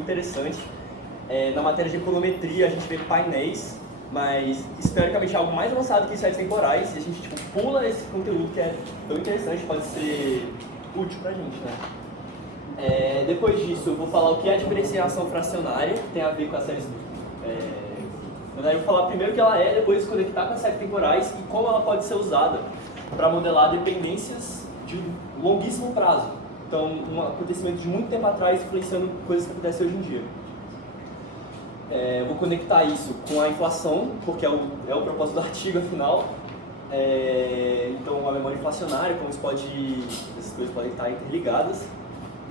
muito interessante. Na matéria de econometria a gente vê painéis, mas historicamente é algo mais avançado que séries temporais, e a gente pula esse conteúdo que é tão interessante, pode ser útil pra gente, né? Depois disso eu vou falar o que é a diferenciação fracionária, que tem a ver com as séries. Eu vou falar primeiro o que ela é, depois conectar com as séries temporais e como ela pode ser usada para modelar dependências de longuíssimo prazo. Então, um acontecimento de muito tempo atrás influenciando coisas que acontecem hoje em dia. Eu vou conectar isso com a inflação, porque é o propósito do artigo, afinal. Então, a memória inflacionária, como essas coisas podem estar interligadas.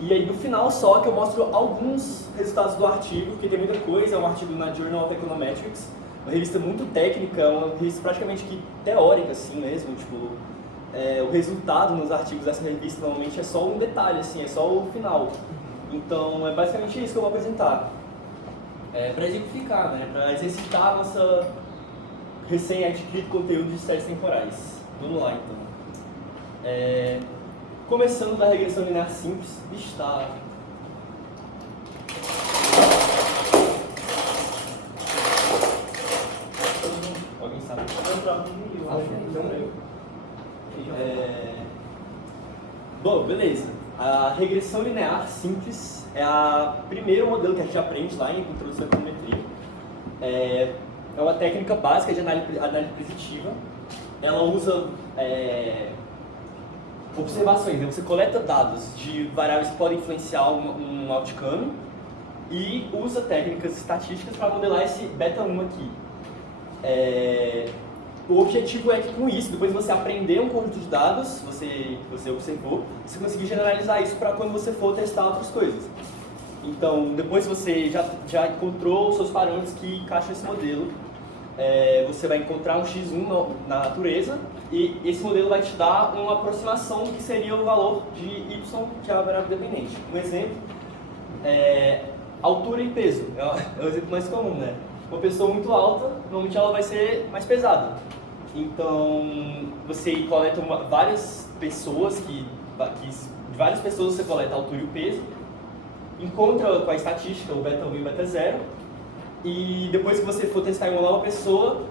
E aí, no final, só que eu mostro alguns resultados do artigo, porque tem muita coisa. É um artigo na Journal of Econometrics, uma revista muito técnica, uma revista praticamente teórica, assim mesmo. O resultado nos artigos dessa revista normalmente é só um detalhe, assim, é só o final. Então, é basicamente isso que eu vou apresentar. Para exemplificar, né? Para exercitar a nossa recém-adquirido conteúdo de séries temporais. Vamos lá, então. Começando da regressão linear simples, está. Alguém sabe? Bom, beleza. A regressão linear simples é o primeiro modelo que a gente aprende lá em Introdução à Econometria. É uma técnica básica de análise preditiva. Ela usa observações, né? Você coleta dados de variáveis que podem influenciar um outcome e usa técnicas estatísticas para modelar esse beta 1 aqui. O objetivo é que com isso, depois de você aprender um conjunto de dados que você observou, você conseguir generalizar isso para quando você for testar outras coisas. Então, depois que você já encontrou os seus parâmetros que encaixam nesse modelo, você vai encontrar um x1 na natureza e esse modelo vai te dar uma aproximação do que seria o valor de y, que é a variável dependente. Um exemplo altura e peso, é o exemplo mais comum, né? Uma pessoa muito alta, normalmente ela vai ser mais pesada. Então, você coleta várias pessoas, de várias pessoas você coleta a altura e o peso, encontra com a estatística, o beta 1 e o beta 0, e depois que você for testar em uma nova pessoa,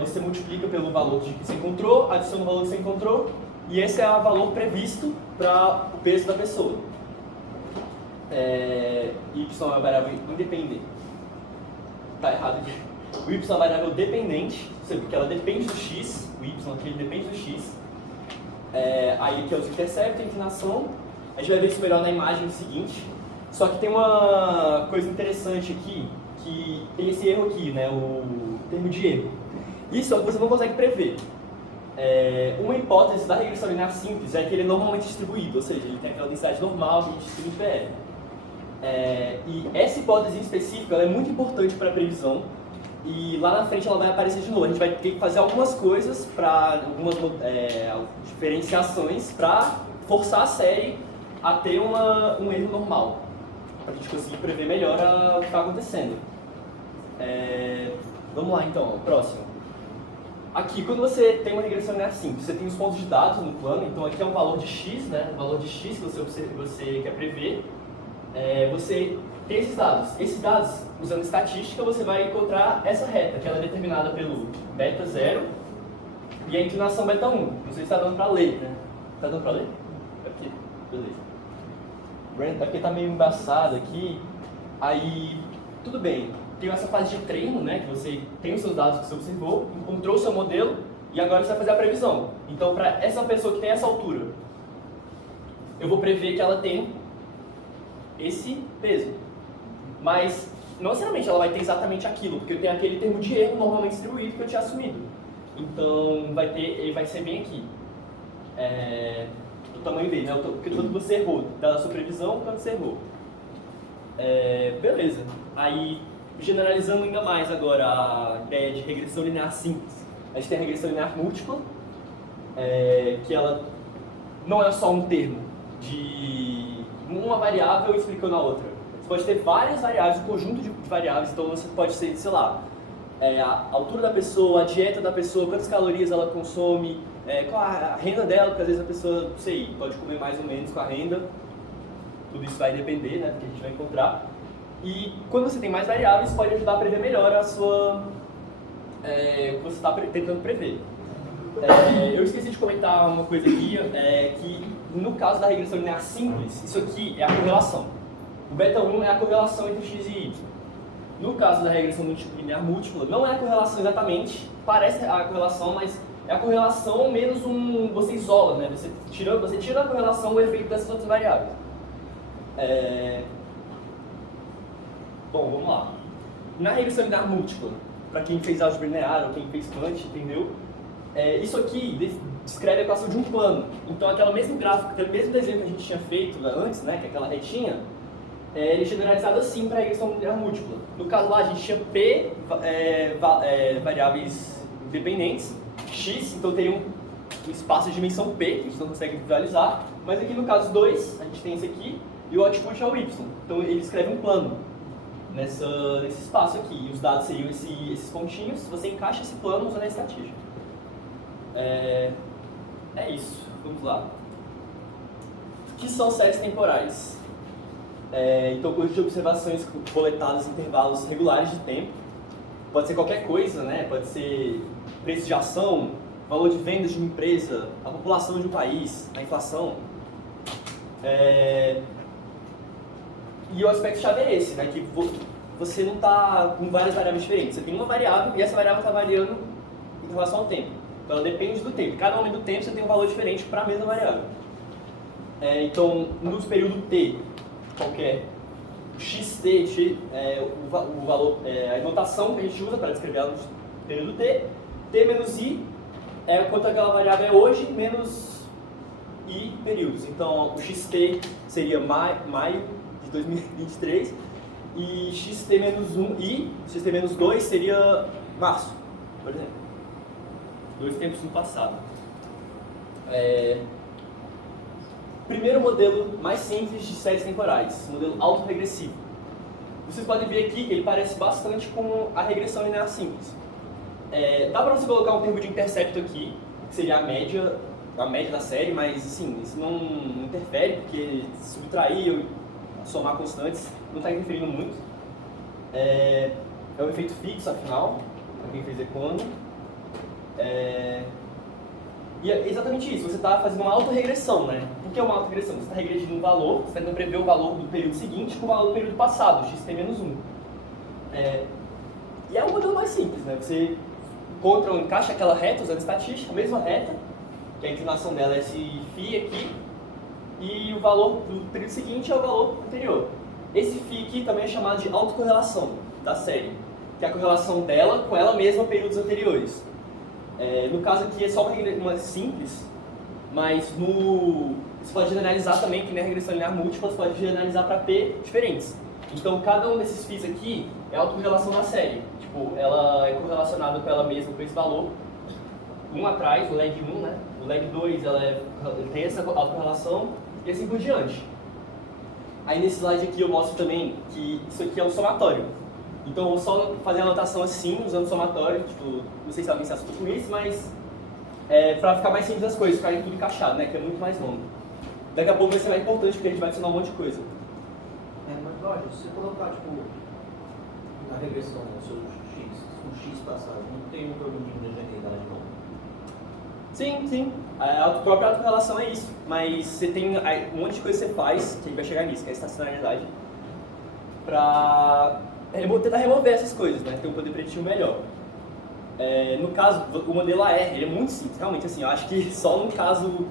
você multiplica pelo valor que você encontrou, adiciona o valor que você encontrou, e esse é o valor previsto para o peso da pessoa. Y é uma variável independente. Tá errado aqui. O y é uma variável dependente, porque ela depende do x, o y aqui ele depende do x. Aí aqui é os interceptos, a inclinação. A gente vai ver isso melhor na imagem seguinte. Só que tem uma coisa interessante aqui, que tem esse erro aqui, né, o termo de erro. Isso é o que você não consegue prever. Uma hipótese da regressão linear simples é que ele é normalmente distribuído, ou seja, ele tem aquela densidade normal que a gente distribui em PL. E essa hipótese em específico ela é muito importante para a previsão e lá na frente ela vai aparecer de novo. A gente vai ter que fazer algumas coisas, algumas diferenciações para forçar a série a ter um erro normal, para a gente conseguir prever melhor o que está acontecendo. Vamos lá então, próximo. Aqui, quando você tem uma regressão linear simples, você tem os pontos de dados no plano, então aqui é um valor de x, né? O valor de x que você quer prever. Você tem esses dados. Esses dados, usando estatística, você vai encontrar essa reta, que ela é determinada pelo beta 0 e a inclinação beta 1. Não sei se está dando para ler, né? Está dando para ler? Aqui, beleza. Aqui está meio embaçado aqui. Aí, tudo bem. Tem essa fase de treino, né? Que você tem os seus dados que você observou, encontrou o seu modelo e agora você vai fazer a previsão. Então, para essa pessoa que tem essa altura, eu vou prever que ela tem esse peso. Mas não necessariamente ela vai ter exatamente aquilo, porque eu tenho aquele termo de erro normalmente distribuído que eu tinha assumido. Então ele vai ser bem aqui. O tamanho dele, né? Porque quando você errou, da sua previsão, quando você errou. Beleza. Aí, generalizando ainda mais agora a ideia de regressão linear simples. A gente tem a regressão linear múltipla, que ela não é só um termo de uma variável explicando a outra. Você pode ter várias variáveis, um conjunto de variáveis, então você pode ser, sei lá, a altura da pessoa, a dieta da pessoa, quantas calorias ela consome, qual a renda dela, porque às vezes a pessoa, não sei, pode comer mais ou menos com a renda. Tudo isso vai depender, né, do que a gente vai encontrar. E quando você tem mais variáveis, pode ajudar a prever melhor a sua, o que você está tentando prever. Eu esqueci de comentar uma coisa aqui, que no caso da regressão linear simples, isso aqui é a correlação. O beta 1 é a correlação entre x e y. No caso da regressão linear múltipla, não é a correlação exatamente, parece a correlação, mas é a correlação menos você isola, né? Você tira da correlação o efeito dessas outras variáveis. Bom, vamos lá. Na regressão linear múltipla, para quem fez álgebra linear ou quem fez Kant, entendeu? Isso aqui descreve a equação de um plano. Então, aquele mesmo gráfico, aquele mesmo desenho que a gente tinha feito antes, né, que é aquela retinha, ele é generalizado assim para a regressão linear múltipla. No caso lá, a gente tinha P variáveis dependentes, X, então teria um espaço de dimensão P, que a gente não consegue visualizar, mas aqui no caso 2, a gente tem esse aqui, e o output é o Y. Então, ele escreve um plano nesse espaço aqui, e os dados seriam esses pontinhos, você encaixa esse plano usando a estatística. É isso, vamos lá. O que são séries temporais? Então, conjunto de observações coletadas em intervalos regulares de tempo. Pode ser qualquer coisa, né? Pode ser preço de ação, valor de vendas de uma empresa, a população de um país, a inflação. E o aspecto-chave é esse, né? Que você não está com várias variáveis diferentes. Você tem uma variável e essa variável está variando em relação ao tempo. Então, ela depende do tempo. Cada momento do tempo você tem um valor diferente para a mesma variável. Então, no período t, qualquer xt, o valor, a notação que a gente usa para descrever ela no período t menos i é quanto aquela variável é hoje, menos i períodos. Então, o xt seria maio de 2023 e xt menos 1 e xt menos 2 seria março, por exemplo. 2 tempos no passado. Primeiro modelo mais simples de séries temporais, modelo autorregressivo. Vocês podem ver aqui que ele parece bastante com a regressão linear simples. Dá para você colocar um termo de intercepto aqui, que seria a média da série, mas assim, isso não interfere, porque subtrair ou somar constantes não está interferindo muito. É um efeito fixo, afinal, para quem fez econo. E é exatamente isso, você está fazendo uma autorregressão, né? O que é uma autorregressão? Você está regredindo um valor, você está tentando prever o valor do período seguinte com o valor do período passado, xt-1. E é um modelo mais simples, né? Você encaixa aquela reta usando estatística, a mesma reta, que a inclinação dela é esse φ aqui, e o valor do período seguinte é o valor anterior. Esse φ aqui também é chamado de autocorrelação da série, que é a correlação dela com ela mesma períodos anteriores. No caso aqui é só uma simples, mas você pode generalizar também, que na regressão linear múltipla, você pode generalizar para P diferentes. Então cada um desses φs aqui é a autorrelação da série. Tipo, ela é correlacionada com ela mesma, com esse valor. Um atrás, o leg 1, né? O leg 2, ele tem essa autorrelação e assim por diante. Aí nesse slide aqui eu mostro também que isso aqui é um somatório. Então eu vou só fazer a anotação assim, usando somatório, tipo, não sei se alguém se assusta com isso, mas para ficar mais simples as coisas, ficarem tudo encaixado, né? Que é muito mais longo. Daqui a pouco vai ser mais importante porque a gente vai adicionar um monte de coisa. Mas olha, se você colocar, tipo, na regressão do seu x, o x passado, não tem um probleminha de homogeneidade, não? Sim. A própria autorrelação é isso, mas você tem um monte de coisa que você faz, que a gente vai chegar nisso, que é a estacionalidade, para tentar remover essas coisas, né? Ter um poder preditivo melhor. No caso, o modelo AR, ele é muito simples, realmente, assim, eu acho que só num caso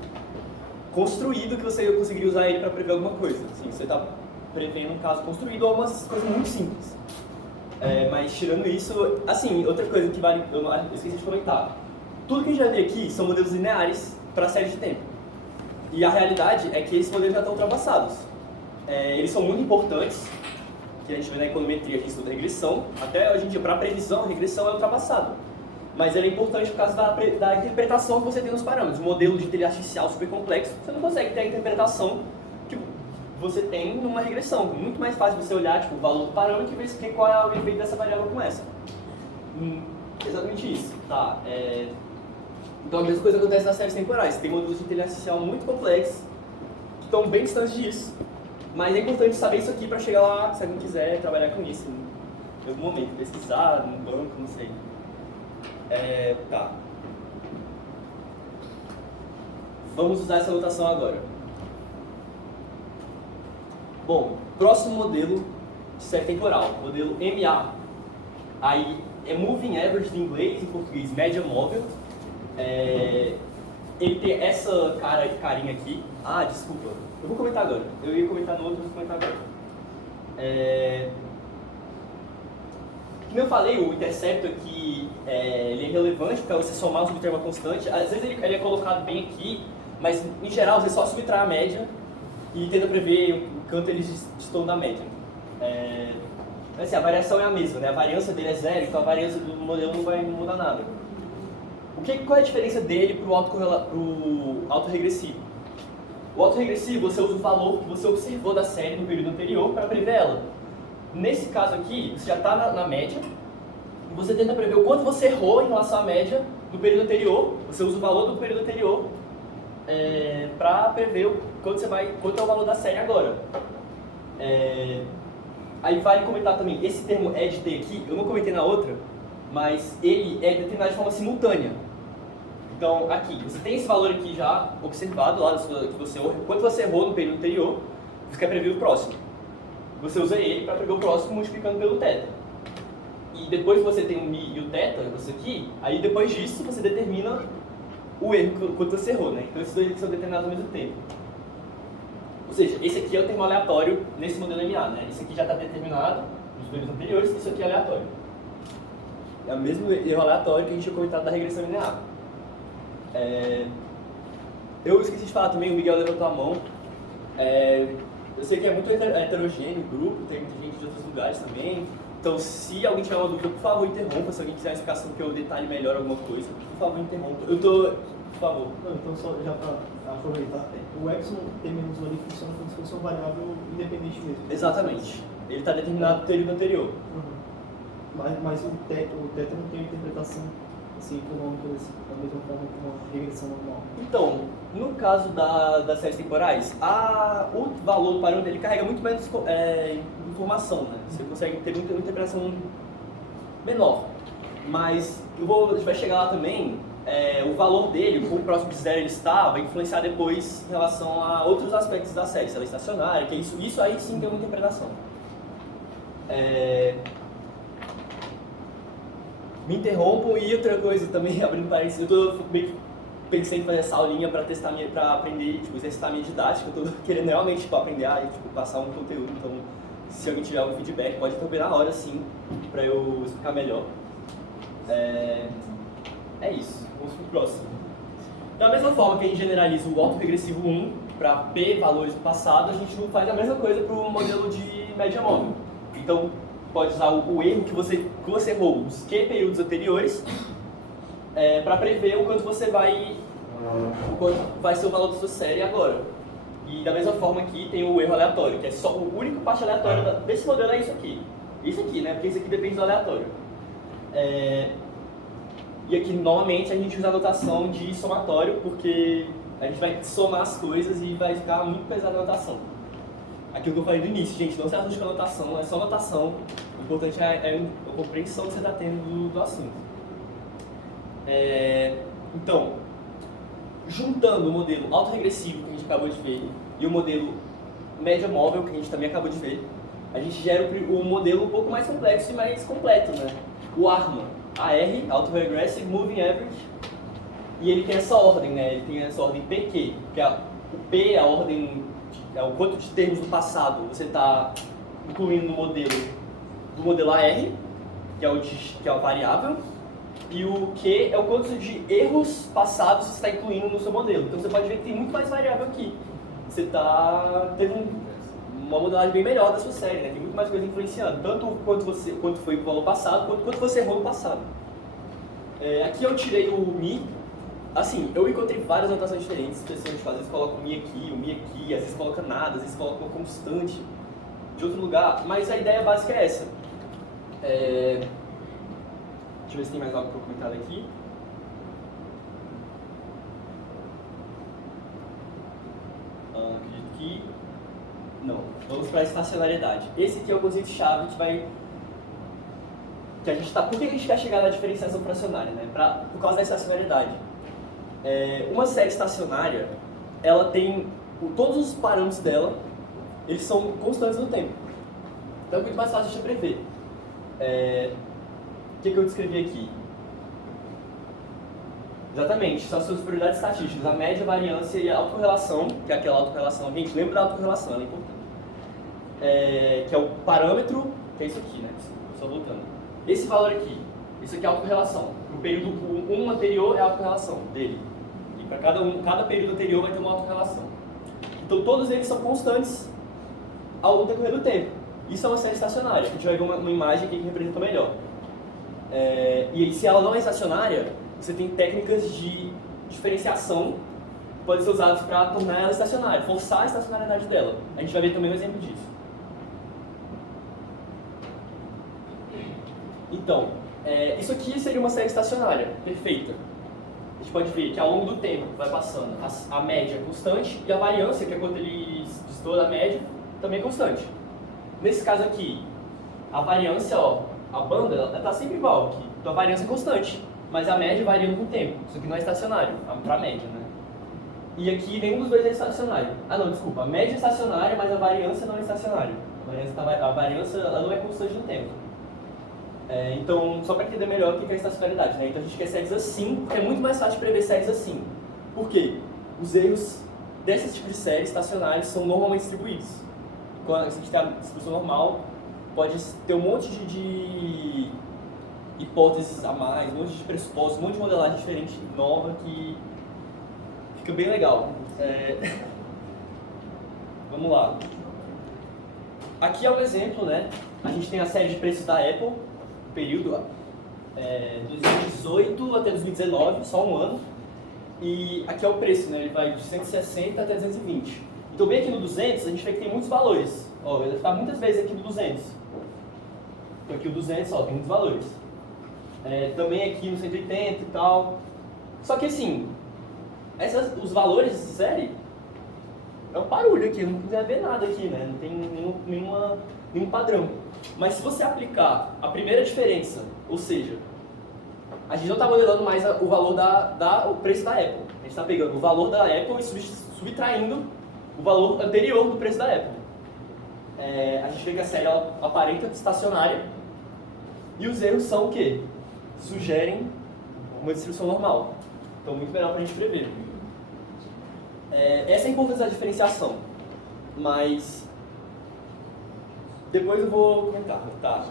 construído que você conseguiria usar ele para prever alguma coisa. Assim, você está prevendo um caso construído ou algumas coisas muito simples. Mas tirando isso, assim, outra coisa que vale, eu esqueci de comentar. Tudo que a gente já vê aqui são modelos lineares para série de tempo. E a realidade é que esses modelos já estão ultrapassados. Eles são muito importantes, que a gente vê na econometria, a gente estuda regressão. Até hoje em dia, para previsão, a regressão é ultrapassada. Mas ela é importante por causa da interpretação que você tem nos parâmetros. O modelo de inteligência artificial super complexo, você não consegue ter a interpretação que você tem numa regressão. É muito mais fácil você olhar o valor do parâmetro e ver qual é o efeito dessa variável com essa. Exatamente isso. Tá. Então a mesma coisa acontece nas séries temporais. Tem modelos de inteligência artificial muito complexos, que estão bem distantes disso, Mas é importante saber isso aqui para chegar lá, se alguém quiser trabalhar com isso em algum momento, pesquisar no banco, não sei. Tá. Vamos usar essa notação agora. Bom, próximo modelo de série temporal, modelo MA. Aí é Moving Average em inglês, em português, média móvel. Ele tem essa carinha aqui. Ah, desculpa. Eu vou comentar agora. Eu ia comentar no outro, eu vou comentar agora. Como eu falei, o intercepto aqui ele é relevante para você somar ou subtrair uma constante. Às vezes ele é colocado bem aqui, mas em geral você só subtrai a média e tenta prever o quanto eles estão da média. Assim, a variação é a mesma, né? A variância dele é zero, então a variância do modelo não vai mudar nada. Qual é a diferença dele para o autorregressivo? O autorregressivo, você usa o valor que você observou da série no período anterior para prever ela. Nesse caso aqui, você já está na média, e você tenta prever o quanto você errou em relação à média do período anterior, você usa o valor do período anterior para prever quanto é o valor da série agora. Aí vale comentar também, esse termo edge aqui, eu não comentei na outra, mas ele é determinado de forma simultânea. Então, aqui, você tem esse valor aqui já observado lá, quanto você errou no período anterior, você quer prever o próximo. Você usa ele para prever o próximo multiplicando pelo θ. E depois que você tem o mi e o θ, isso aqui, aí depois disso você determina o erro, quanto você errou, né? Então esses dois aqui são determinados ao mesmo tempo. Ou seja, esse aqui é o termo aleatório nesse modelo MA, né? Esse aqui já está determinado nos períodos anteriores, isso aqui é aleatório. É o mesmo erro aleatório que a gente tinha comentado da regressão linear. Eu esqueci de falar também, o Miguel levantou a mão. Eu sei que é muito heterogêneo o grupo, tem muita gente de outros lugares também. Então, se alguém tiver uma dúvida, por favor, interrompa. Se alguém quiser uma explicação que eu detalhe melhor alguma coisa, por favor, interrompa. Por favor. Não, então, só já para aproveitar, o epsilon T menos 1 ali funciona como se fosse uma variável independente mesmo. Exatamente. Ele está determinado no período anterior. Uhum. Mas o θ não tem interpretação assim, econômica da mesma forma que uma regressão normal. Então, no caso das séries temporais, o valor do parâmetro ele carrega muito menos informação, né? Você consegue ter uma interpretação menor. Mas a gente vai chegar lá também, o valor dele, o próximo de zero ele está, vai influenciar depois em relação a outros aspectos da série, se ela é estacionária, que isso aí sim tem uma interpretação. Me interrompam e outra coisa também, abrindo parênteses, eu tô pensei em fazer essa aulinha para testar para aprender, exercitar a minha didática. Eu tô querendo realmente aprender a passar um conteúdo, então se alguém tiver algum feedback pode interromper na hora sim, para eu explicar melhor. É isso, vamos pro próximo. Da mesma forma que a gente generaliza o autorregressivo 1 para P valores do passado, a gente faz a mesma coisa para o modelo de média móvel. Então, pode usar o erro que você errou os Q períodos anteriores para prever o quanto vai ser o valor da sua série agora. E da mesma forma aqui tem o erro aleatório, que é só o único parte aleatório desse modelo é isso aqui. Isso aqui, né? Porque isso aqui depende do aleatório. E aqui, novamente, a gente usa a notação de somatório, porque a gente vai somar as coisas e vai ficar muito pesada a notação. Aquilo que eu falei no início, gente, não se assuste com a notação, é só notação. O importante é a compreensão que você está tendo do assunto. Então, juntando o modelo autorregressivo que a gente acabou de ver e o modelo média móvel que a gente também acabou de ver, a gente gera o modelo um pouco mais complexo e mais completo, né? O ARMA, AR, Autoregressive Moving Average, e ele tem essa ordem, né? Ele tem essa ordem PQ, que o P é a ordem, é o quanto de termos do passado você está incluindo no modelo AR, que é a variável, e o Q é o quanto de erros passados você está incluindo no seu modelo. Então você pode ver que tem muito mais variável aqui. Você está tendo uma modelagem bem melhor da sua série, né? Tem muito mais coisa influenciando, tanto quanto foi o valor passado, quanto você errou no passado. Aqui eu tirei o Mi. Assim, eu encontrei várias anotações diferentes, pessoas às vezes colocam o Mi aqui, às vezes coloca nada, às vezes coloca uma constante de outro lugar, mas a ideia básica é essa. Deixa eu ver se tem mais algo para comentar aqui. Acredito que Não, vamos para a estacionariedade. Esse aqui é o conceito-chave que a gente está... Por que a gente quer chegar na diferenciação fracionária? Né? Por causa da estacionariedade. Uma série estacionária, ela tem... Todos os parâmetros dela, eles são constantes no tempo. Então é muito mais fácil de prever. O que eu descrevi aqui? Exatamente, são as suas prioridades estatísticas, a média, a variância e a autorrelação, que é aquela autorrelação, a gente lembra da autorrelação, ela é importante. Que é o parâmetro, que é isso aqui, né? Só voltando. Esse valor aqui, isso aqui é a autorrelação. O período anterior é a autorrelação dele. E para cada período anterior vai ter uma autorrelação. Então todos eles são constantes ao longo do decorrer do tempo. Isso é uma série estacionária, a gente vai ver uma imagem aqui que representa melhor. E aí, se ela não é estacionária, você tem técnicas de diferenciação que podem ser usadas para tornar ela estacionária, forçar a estacionariedade dela. A gente vai ver também um exemplo disso. Então, isso aqui seria uma série estacionária, perfeita. A gente pode ver que ao longo do tempo vai passando a média é constante e a variância, que é quando ele distor da média, também é constante. Nesse caso aqui, a variância, a banda, ela está sempre igual aqui. Então a variância é constante, mas a média variando com o tempo. Isso aqui não é estacionário, para a média, né? E aqui nenhum dos dois é estacionário. Ah não, desculpa, a média é estacionária, mas a variância não é estacionária. A variância ela não é constante no tempo. Então, só para entender melhor o que é a estacionalidade, né? Então a gente quer séries assim, porque é muito mais fácil de prever séries assim. Por quê? Os erros desse tipo de séries estacionárias são normalmente distribuídos. Quando a gente tem a distribuição normal, pode ter um monte de hipóteses a mais, um monte de pressupostos, um monte de modelagem diferente, nova, que fica bem legal. Vamos lá. Aqui é um exemplo, né? A gente tem a série de preços da Apple, período 2018 até 2019, só um ano. E aqui é o preço, né? Ele vai de 160 até 220. Então bem aqui no 200, a gente vê que tem muitos valores. Vai ficar muitas vezes aqui no 200. Então aqui o 200, tem muitos valores. Também aqui no 180 e tal. Só que assim, os valores dessa série é um barulho aqui, não tem a ver nada aqui, né? Não tem nenhum padrão. Mas se você aplicar a primeira diferença, ou seja, a gente não está modelando mais o valor o preço da Apple. A gente está pegando o valor da Apple e subtraindo o valor anterior do preço da Apple. A gente vê que a série ela aparenta estacionária e os erros são o quê? Sugerem uma distribuição normal. Então, muito melhor para a gente prever. Essa é a importância da diferenciação, mas depois eu vou comentar. Tá?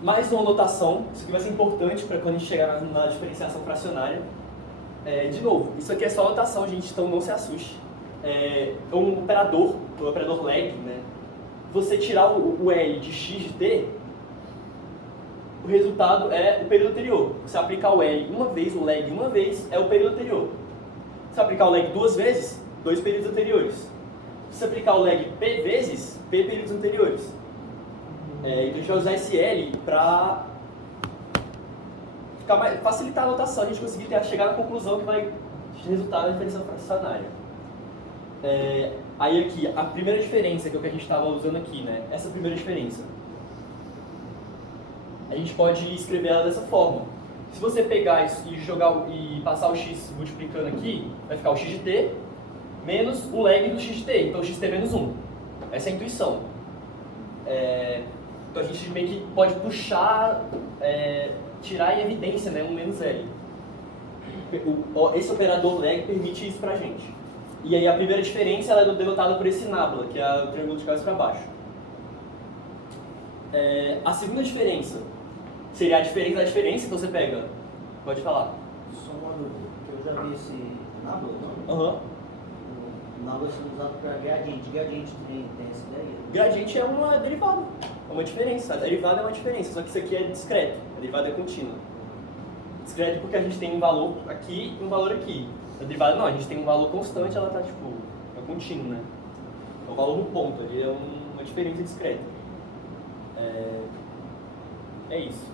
Mais uma notação, isso aqui vai ser importante para quando a gente chegar na diferenciação fracionária. De novo, isso aqui é só notação, gente, então não se assuste. Um operador, o operador lag, né? Você tirar o L de x de t, o resultado é o período anterior. Você aplicar o L uma vez, o lag uma vez, é o período anterior. Se aplicar o lag duas vezes, 2 períodos anteriores. Se aplicar o lag p vezes, p períodos anteriores. Então a gente vai usar esse L para facilitar a anotação, a gente conseguir chegar na conclusão que vai resultar na diferenciação fracionária. Aí aqui, a primeira diferença, que é o que a gente estava usando aqui, né? Essa primeira diferença. A gente pode escrever ela dessa forma. Se você pegar e passar o x multiplicando aqui, vai ficar o x de t menos o lag do x de t, então xt menos 1. Essa é a intuição. Então a gente meio que pode puxar, tirar em evidência, né, um menos L. Esse operador lag permite isso pra gente. E aí a primeira diferença ela é denotada por esse nabla, que é o triângulo de cabeça para baixo. A segunda diferença seria a diferença da diferença, então você pega... Pode falar. Só uma dúvida, que eu já vi esse nabla, não? Aham. O nabla sendo usado para gradiente. Gradiente tem essa ideia? Gradiente é uma derivada, é uma diferença. A derivada é uma diferença, só que isso aqui é discreto, a derivada é contínua. Discreto porque a gente tem um valor aqui e um valor aqui. A derivada não, a gente tem um valor constante, ela está tipo, é contínuo, né? É o valor no ponto, ali é uma diferença discreta. É isso.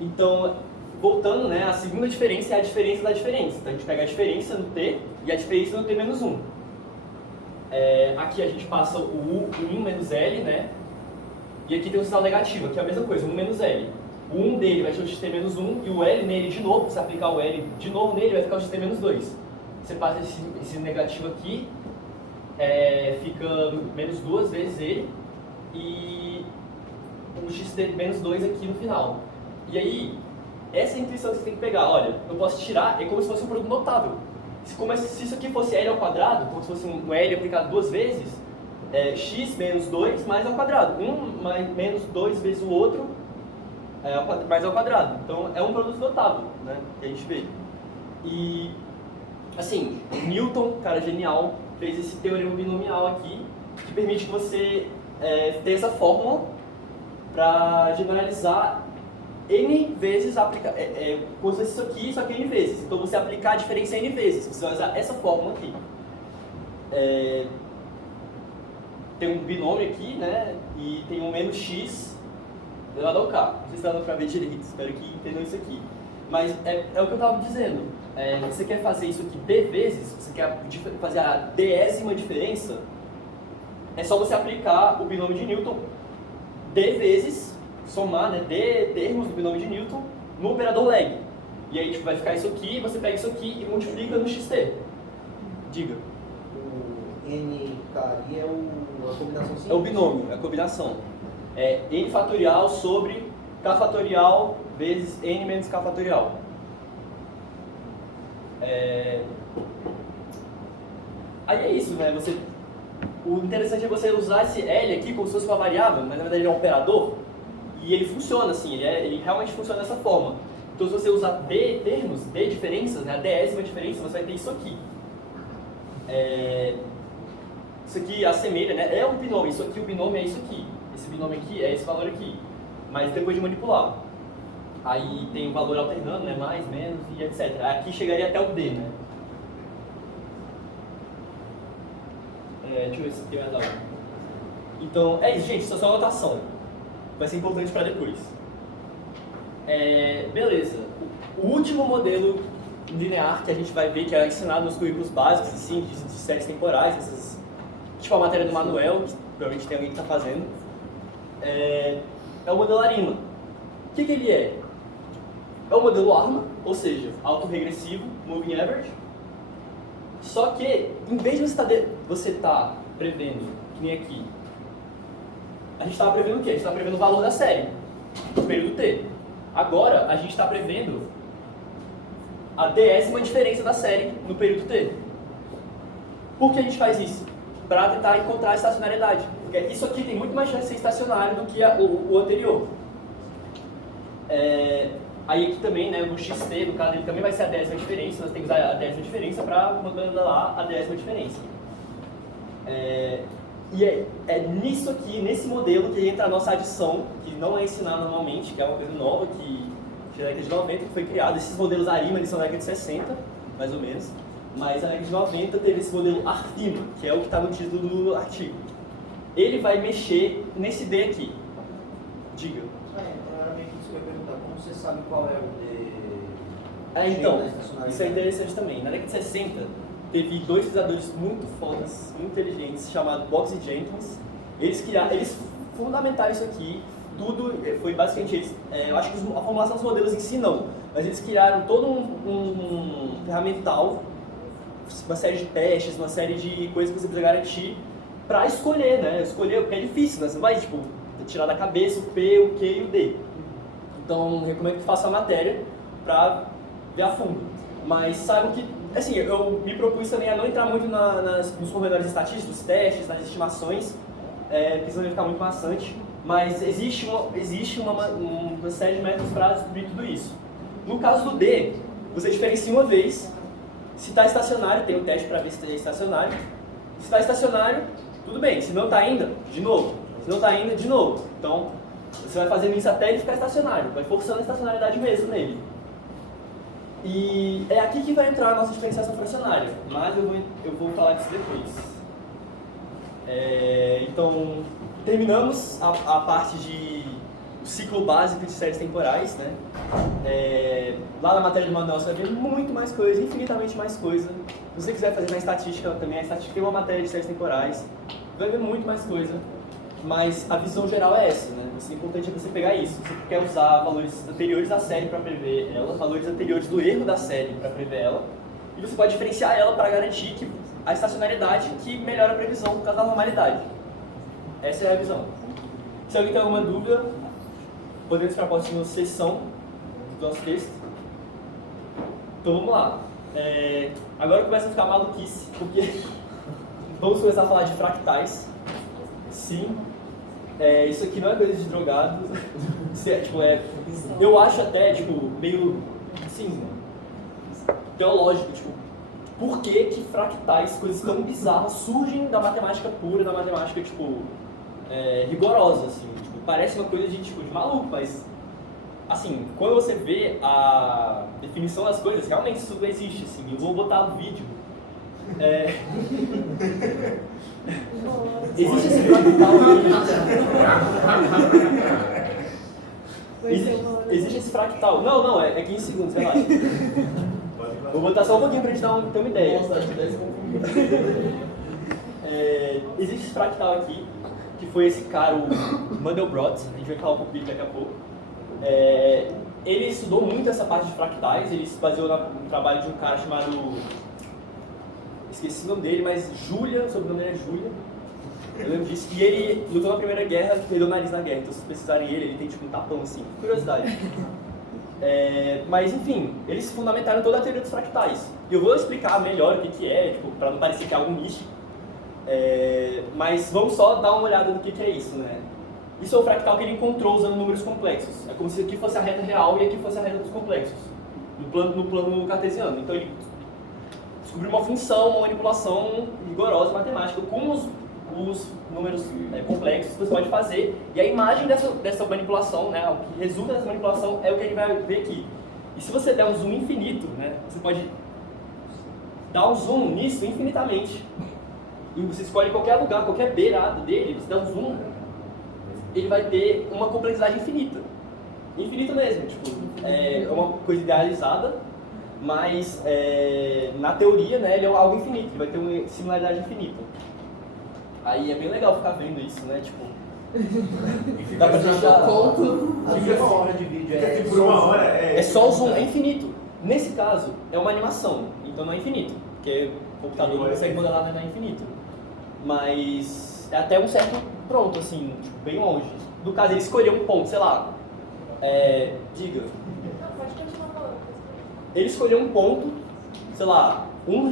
Então, voltando, né, a segunda diferença é a diferença da diferença. Então a gente pega a diferença no t e a diferença no t menos 1. Aqui a gente passa o 1 menos L, né? E aqui tem um sinal negativo, aqui é a mesma coisa, 1 menos L. O 1 dele vai ser o xt menos 1 e o L nele de novo, se aplicar o L de novo nele, vai ficar o xt menos 2. Você passa esse negativo aqui, fica menos 2 vezes ele e o xt menos 2 aqui no final. E aí, essa é a intuição que você tem que pegar. Olha, eu posso tirar, é como se fosse um produto notável. Se isso aqui fosse L ao quadrado, como se fosse um L aplicado duas vezes, x menos 2 mais ao quadrado. Menos 2 vezes o outro mais ao quadrado. Então é um produto notável, né, que a gente vê. E, assim, Newton, cara genial, fez esse teorema binomial aqui, que permite que você ter essa fórmula para generalizar n vezes, como se fosse isso aqui, só que n vezes. Então você aplicar a diferença n vezes, você vai usar essa fórmula aqui. Tem um binômio aqui, né, e tem um menos x elevado ao k. Não sei se está dando para ver direito, espero que entendam isso aqui. Mas é o que eu estava dizendo. Você quer fazer isso aqui d vezes, você quer fazer a désima diferença, é só você aplicar o binômio de Newton d vezes, somar, né, d termos do binômio de Newton no operador leg. E aí vai ficar isso aqui, você pega isso aqui e multiplica no xt. Diga. O nk ali é a combinação simples? É o binômio, é a combinação. É n fatorial sobre k fatorial vezes n menos k fatorial. Aí é isso, né? O interessante é você usar esse L aqui como se fosse uma variável, mas na verdade ele é um operador. E ele funciona assim, ele realmente funciona dessa forma. Então se você usar d termos, d diferenças, né, a désima diferença, você vai ter isso aqui. Isso aqui assemelha, né, é um binômio, isso aqui, o binômio é isso aqui. Esse binômio aqui é esse valor aqui. Mas depois de manipular. Aí tem o valor alternando, né, mais, menos e etc. Aqui chegaria até o d, né. Deixa eu ver se tem mais algo. Então, é isso, gente, isso é só anotação. Vai ser importante para depois. Beleza. O último modelo linear que a gente vai ver, que é ensinado nos currículos básicos, assim, de séries temporais, tipo a matéria do Manuel, que provavelmente tem alguém que está fazendo, é o modelo ARIMA. O que ele é? É o modelo ARMA, ou seja, autorregressivo, moving average. Só que, em vez de você estar prevendo, que nem aqui, a gente estava prevendo o quê? A gente estava prevendo o valor da série, no período T. Agora, a gente está prevendo a désima diferença da série no período T. Por que a gente faz isso? Para tentar encontrar a estacionariedade. Porque isso aqui tem muito mais chance de ser estacionário do que o anterior. Aí aqui também, né, no xt, no caso, ele também vai ser a désima diferença. Nós temos que usar a désima diferença para modelar a désima diferença. E é nisso aqui, nesse modelo, que entra a nossa adição, que não é ensinada normalmente, que é uma coisa nova, que é da década de 90, que foi criada. Esses modelos ARIMA, eles são da década de 60, mais ou menos. Mas na década de 90 teve esse modelo ARFIMA, que é o que está no título do artigo. Ele vai mexer nesse D aqui. Diga. Era meio que isso que eu ia perguntar. Como você sabe qual é o D? Então, isso é interessante também. Na década de 60, teve dois pesquisadores muito fodas, muito inteligentes, chamados Box e Jenkins. Eles fundamentaram isso aqui, tudo foi basicamente eles. Eu acho que a formulação dos modelos em si não, mas eles criaram todo um ferramental, uma série de testes, uma série de coisas que você precisa garantir para escolher, né? Escolher, porque é difícil, né? Você vai, tipo, tirar da cabeça o P, o Q e o D. Então, recomendo que faça a matéria para ver a fundo. Mas saibam que, assim, eu me propus também a não entrar muito nos pormenores estatísticos, dos testes, nas estimações, porque senão ia ficar muito maçante. Mas existe uma série de métodos para descobrir tudo isso. No caso do D, você diferencia uma vez. Se está estacionário, tem um teste para ver se está estacionário. Se está estacionário, tudo bem. Se não está ainda, de novo. Se não está ainda, de novo. Então, você vai fazendo isso até ele ficar estacionário. Vai forçando a estacionalidade mesmo nele. E é aqui que vai entrar a nossa diferenciação fracionária. Mas eu vou falar disso depois. Então, terminamos a parte de ciclo básico de séries temporais, né? Lá na matéria do manual você vai ver muito mais coisa, infinitamente mais coisa. Se você quiser fazer na estatística também, a estatística tem uma matéria de séries temporais, vai ver muito mais coisa. Mas a visão geral é essa, né? O importante é você pegar isso. Você quer usar valores anteriores da série para prever ela, valores anteriores do erro da série para prever ela, e você pode diferenciar ela para garantir que a estacionalidade que melhora a previsão por causa da normalidade. Essa é a visão. Se alguém tem alguma dúvida, podemos ir para a próxima sessão do nosso texto. Então vamos lá. Agora começa a ficar maluquice, porque vamos começar a falar de fractais. Sim, isso aqui não é coisa de drogado. Eu acho até meio assim, teológico, por que fractais, coisas tão bizarras, surgem da matemática pura, da matemática rigorosa, assim, parece uma coisa de maluco, mas assim, quando você vê a definição das coisas, realmente isso existe, assim. Eu vou botar no vídeo. Existe esse fractal. Existe esse fractal. Não, é 15 segundos, relaxa. Vou botar só um pouquinho pra gente ter uma ideia. Nossa, acho que 10 segundos. Existe esse fractal aqui, que foi esse cara, o Mandelbrot, a gente vai falar um pouquinho daqui a pouco. Ele estudou muito essa parte de fractais, ele se baseou no trabalho de um cara chamado... Esqueci o nome dele, mas Júlia, o sobrenome dele é Júlia. Eu lembro disso. E ele lutou na Primeira Guerra, perdeu o nariz na guerra. Então, se pesquisarem ele tem um tapão assim. Curiosidade. Mas, enfim, eles se fundamentaram toda a teoria dos fractais. E eu vou explicar melhor o que é, para não parecer que é algo místico. Mas vamos só dar uma olhada no que é isso, né? Isso é o fractal que ele encontrou usando números complexos. É como se aqui fosse a reta real e aqui fosse a reta dos complexos. No plano cartesiano. Então, ele descobriu uma função, uma manipulação rigorosa matemática com os números complexos que você pode fazer, e a imagem dessa manipulação, né, o que resulta dessa manipulação é o que a gente vai ver aqui. E se você der um zoom infinito, né, você pode dar um zoom nisso infinitamente, e você escolhe qualquer lugar, qualquer beirada dele, você dá um zoom, ele vai ter uma complexidade infinita. Infinito mesmo, é uma coisa idealizada, mas na teoria, né, ele é algo infinito, ele vai ter uma similaridade infinita. Aí é bem legal ficar vendo isso, né, dá pra deixar... Uma hora de vídeo por uma hora é só o zoom, é infinito. Nesse caso, é uma animação, então não é infinito, porque o computador não consegue modelar, não é infinito. Mas é até um certo ponto, assim, bem longe. No caso, ele escolheu um ponto, sei lá, diga... Ele escolheu um ponto, sei lá, o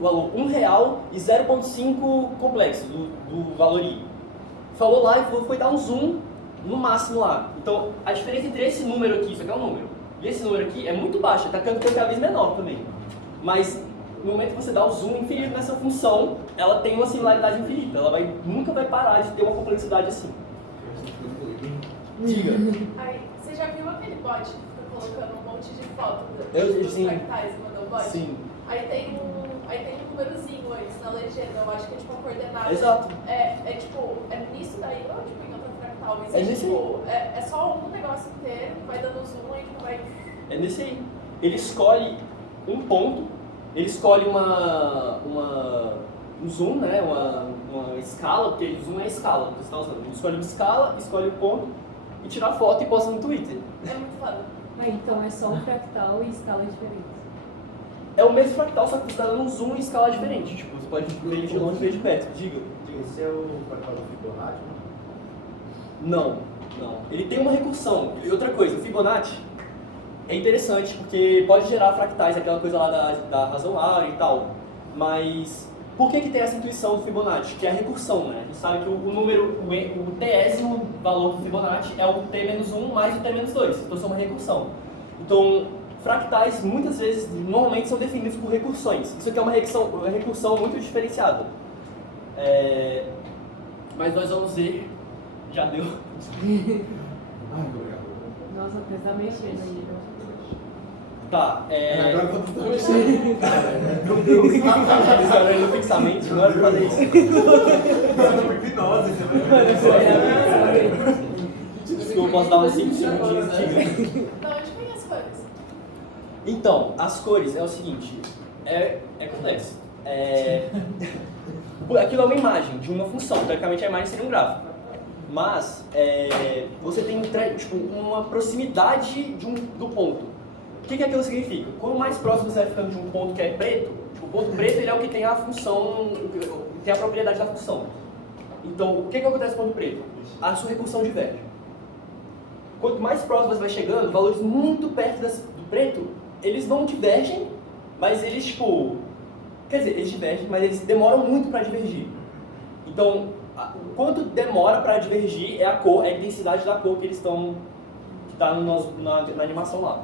valor R$1 e 0,5 complexo do valor I. Falou lá e foi dar um zoom no máximo lá. Então, a diferença entre esse número aqui, isso aqui é um número, e esse número aqui é muito baixa, está ficando cada vez menor também. Mas, no momento que você dá o zoom infinito nessa função, ela tem uma similaridade infinita, ela nunca vai parar de ter uma complexidade assim. Diga. Aí, você já viu aquele bot que fica colocando um monte de foto dos sim. fractais e mandou bot? Sim. Aí tem um númerozinho antes na legenda, eu acho que é tipo uma coordenada. Exato. É nisso daí ou em outra fractal? Existe, nesse aí. É só um negócio inteiro, vai dando zoom e vai... É nesse aí. Ele escolhe um ponto, ele escolhe um zoom, né, uma escala, porque zoom é escala que você está usando. Ele escolhe uma escala, escolhe um ponto e tira a foto e posta no Twitter. É muito foda. Então é só um fractal e escala diferente. É o mesmo fractal, só que você está dando um zoom em escala diferente. Você pode ver de longe e ver de perto. Diga. Esse é o fractal do Fibonacci, Não. Ele tem uma recursão. E outra coisa, o Fibonacci é interessante porque pode gerar fractais, aquela coisa lá da razão áurea e tal. Mas por que tem essa intuição do Fibonacci? Que é a recursão, né? A gente sabe que o tésimo valor do Fibonacci é o t-1 mais o t-2. Então, isso é uma recursão. Então, fractais, muitas vezes, normalmente são definidos por recursões. Isso aqui é uma recursão muito diferenciada. Mas nós vamos ver... Já deu. Nossa, precisa mexer aí. Tá, Agora eu tô mexendo. olhando fixamente, não era pra fazer isso. Hipnose, você vai Desculpa, posso dar umas 5 segundinhos aqui. Da onde vem as cores? Então, as cores é o seguinte, é complexo. Aquilo é uma imagem de uma função, teoricamente a imagem seria um gráfico. Mas você tem tipo, uma proximidade do ponto. O que aquilo significa? Quanto mais próximo você vai ficando de um ponto que é preto, tipo, o ponto preto ele é o que tem a função, tem a propriedade da função. Então, o que acontece com o ponto preto? A sua recursão diverge. Quanto mais próximo você vai chegando, valores muito perto do preto, eles não divergem, mas eles, tipo... Quer dizer, eles divergem, mas eles demoram muito para divergir. Então, o quanto demora para divergir é a cor, é a intensidade da cor que eles estão... que está na animação lá.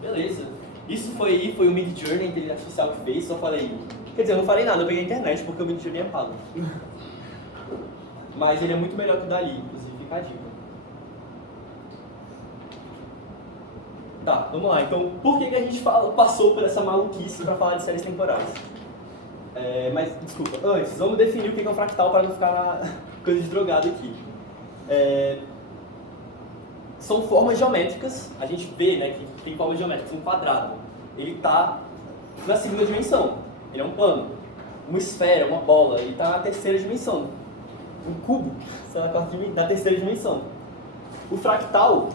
Beleza. Isso foi o Midjourney, a inteligência artificial que fez, só falei... Quer dizer, eu não falei nada, eu peguei a internet porque o Midjourney é pago. Mas ele é muito melhor que o Dali, inclusive fica a dica. Tá, vamos lá. Então, por que a gente passou por essa maluquice para falar de séries temporais? Mas, desculpa, antes, vamos definir o que é um fractal para não ficar na coisa de drogado aqui. São formas geométricas, a gente vê, né, que tem formas geométricas. Um quadrado, ele está na segunda dimensão, ele é um plano. Uma esfera, uma bola, ele está na terceira dimensão. Um cubo está na terceira dimensão. O fractal,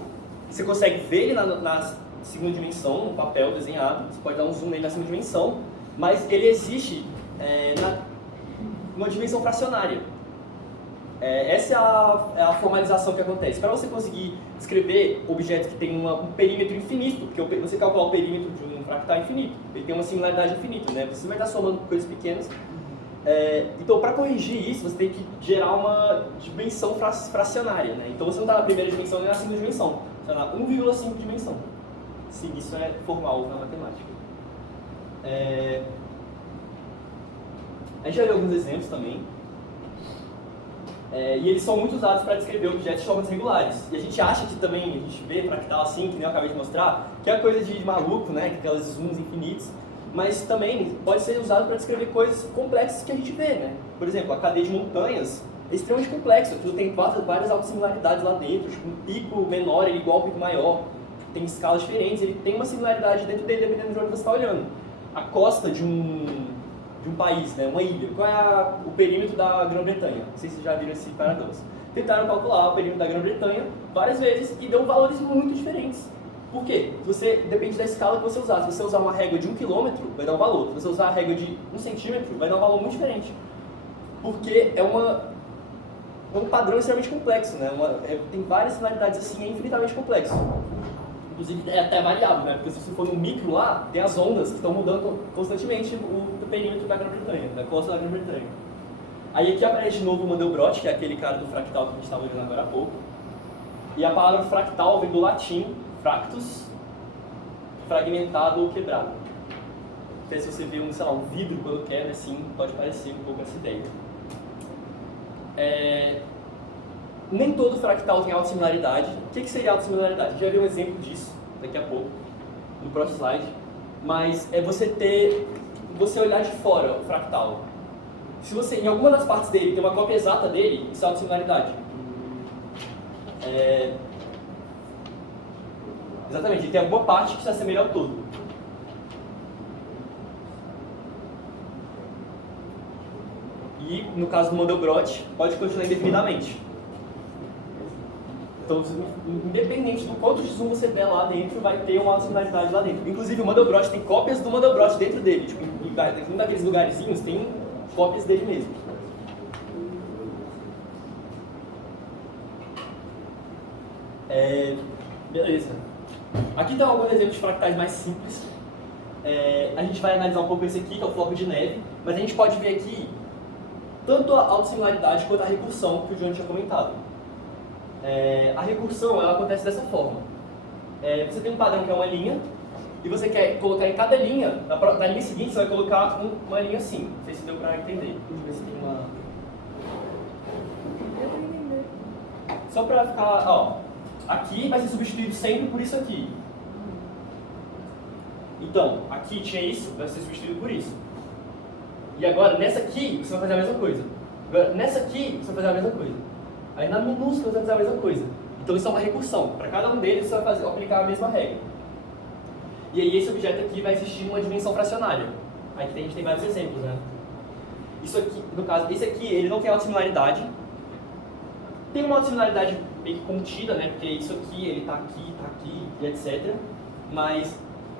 você consegue ver ele na segunda dimensão, no papel desenhado, você pode dar um zoom nele na segunda dimensão, mas ele existe numa dimensão fracionária. Essa é a formalização que acontece. Para você conseguir descrever objetos que têm um perímetro infinito, porque você calcular o perímetro de um fractal infinito, ele tem uma similaridade infinita, né? Você vai estar somando coisas pequenas. Então, para corrigir isso, você tem que gerar uma dimensão fracionária, né? Então, você não está na primeira dimensão nem na segunda dimensão, você está na 1,5 dimensão. Sim, isso é formal na matemática. A gente já viu alguns exemplos também. E eles são muito usados para descrever objetos de formas regulares. E a gente acha que também, a gente vê fractal assim, que nem eu acabei de mostrar, que é coisa de maluco, né? Aquelas zooms infinitos. Mas também pode ser usado para descrever coisas complexas que a gente vê, né? Por exemplo, a cadeia de montanhas é extremamente complexo. Aquilo tem várias autossimilaridades lá dentro. Tipo, um pico menor ele é igual ao pico maior. Tem escalas diferentes, ele tem uma similaridade dentro dele dependendo de onde você está olhando. A costa de um país, né, uma ilha, qual é o perímetro da Grã-Bretanha? Não sei se vocês já viram esse paradoxo. Tentaram calcular o perímetro da Grã-Bretanha várias vezes e deu valores muito diferentes. Por quê? Depende da escala que você usar. Se você usar uma régua de 1 km, vai dar um valor. Se você usar a régua de 1 centímetro, vai dar um valor muito diferente. Porque é um padrão extremamente complexo, né? Tem várias similaridades assim, é infinitamente complexo. Inclusive é até variável, né? Porque se você for no micro lá, tem as ondas que estão mudando constantemente o perímetro da Grã-Bretanha, da costa da Grã-Bretanha. Aí aqui aparece de novo o Mandelbrot, que é aquele cara do fractal que a gente estava olhando agora há pouco. E a palavra fractal vem do latim fractus, fragmentado ou quebrado. Então, se você vê um vidro quando quebra, assim, pode parecer um pouco essa ideia. Nem todo fractal tem autossimilaridade. O que seria autossimilaridade? A gente vai ver um exemplo disso daqui a pouco, no próximo slide. Mas é você olhar de fora o fractal. Se você, em alguma das partes dele, tem uma cópia exata dele, isso é autossimilaridade. Exatamente, ele tem alguma parte que se assemelha ao todo. E, no caso do Mandelbrot, pode continuar indefinidamente. Então, independente do quanto de zoom você der lá dentro, vai ter uma autossimilaridade lá dentro. Inclusive, o Mandelbrot tem cópias do Mandelbrot dentro dele. Tipo, em um daqueles lugarzinhos tem cópias dele mesmo. Beleza. Aqui tem alguns exemplos de fractais mais simples. A gente vai analisar um pouco esse aqui, que é o floco de neve. Mas a gente pode ver aqui tanto a autossimilaridade quanto a recursão, que o Johnny tinha comentado. A recursão ela acontece dessa forma. Você tem um padrão que é uma linha, e você quer colocar em cada linha, na linha seguinte você vai colocar uma linha assim. Não sei se deu para entender. Deixa eu ver se tem uma... Só para ficar, ó, aqui vai ser substituído sempre por isso aqui. Então, aqui tinha isso, vai ser substituído por isso. E agora, nessa aqui, você vai fazer a mesma coisa. Agora, nessa aqui, você vai fazer a mesma coisa. Aí na minúscula você vai fazer a mesma coisa. Então isso é uma recursão. Para cada um deles você vai aplicar a mesma regra. E aí esse objeto aqui vai existir uma dimensão fracionária. Aqui a gente tem vários exemplos, né? Isso aqui, no caso, esse aqui, ele não tem autossimilaridade. Tem uma autossimilaridade meio que contida, né? Porque isso aqui, ele tá aqui, e etc. Mas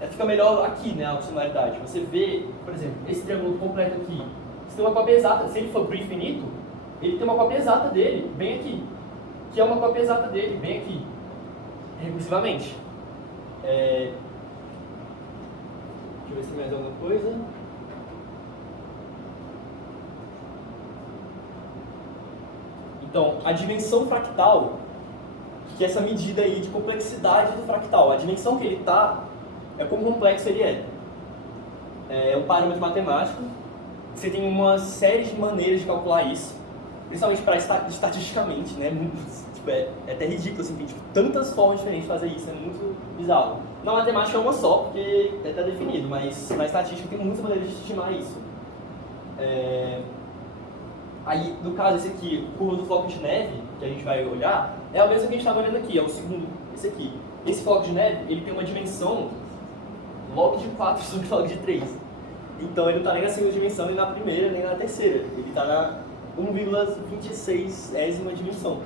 fica melhor aqui, né? A autossimilaridade. Você vê, por exemplo, esse triângulo completo aqui. Você tem uma cópia exata. Se ele for pro infinito, ele tem uma cópia exata dele, bem aqui. Que é uma cópia exata dele, bem aqui. Recursivamente. Deixa eu ver se tem mais alguma coisa. Então, a dimensão fractal, que é essa medida aí de complexidade do fractal, a dimensão que ele está é quão complexo ele é. É um parâmetro matemático, você tem uma série de maneiras de calcular isso, principalmente para estatisticamente, né? Tipo, é até ridículo, assim, tem tipo, tantas formas diferentes de fazer isso, é muito bizarro. Na matemática é uma só, porque está definido, mas na estatística tem muitas maneiras de estimar isso. Aí, no caso, esse aqui, curva do floco de neve, que a gente vai olhar, é a mesma que a gente estava olhando aqui, é o segundo, esse aqui. Esse floco de neve, ele tem uma dimensão log de 4 sobre log de 3. Então ele não está nem na segunda dimensão, nem na primeira, nem na terceira. Ele está na 1,26ª dimensão.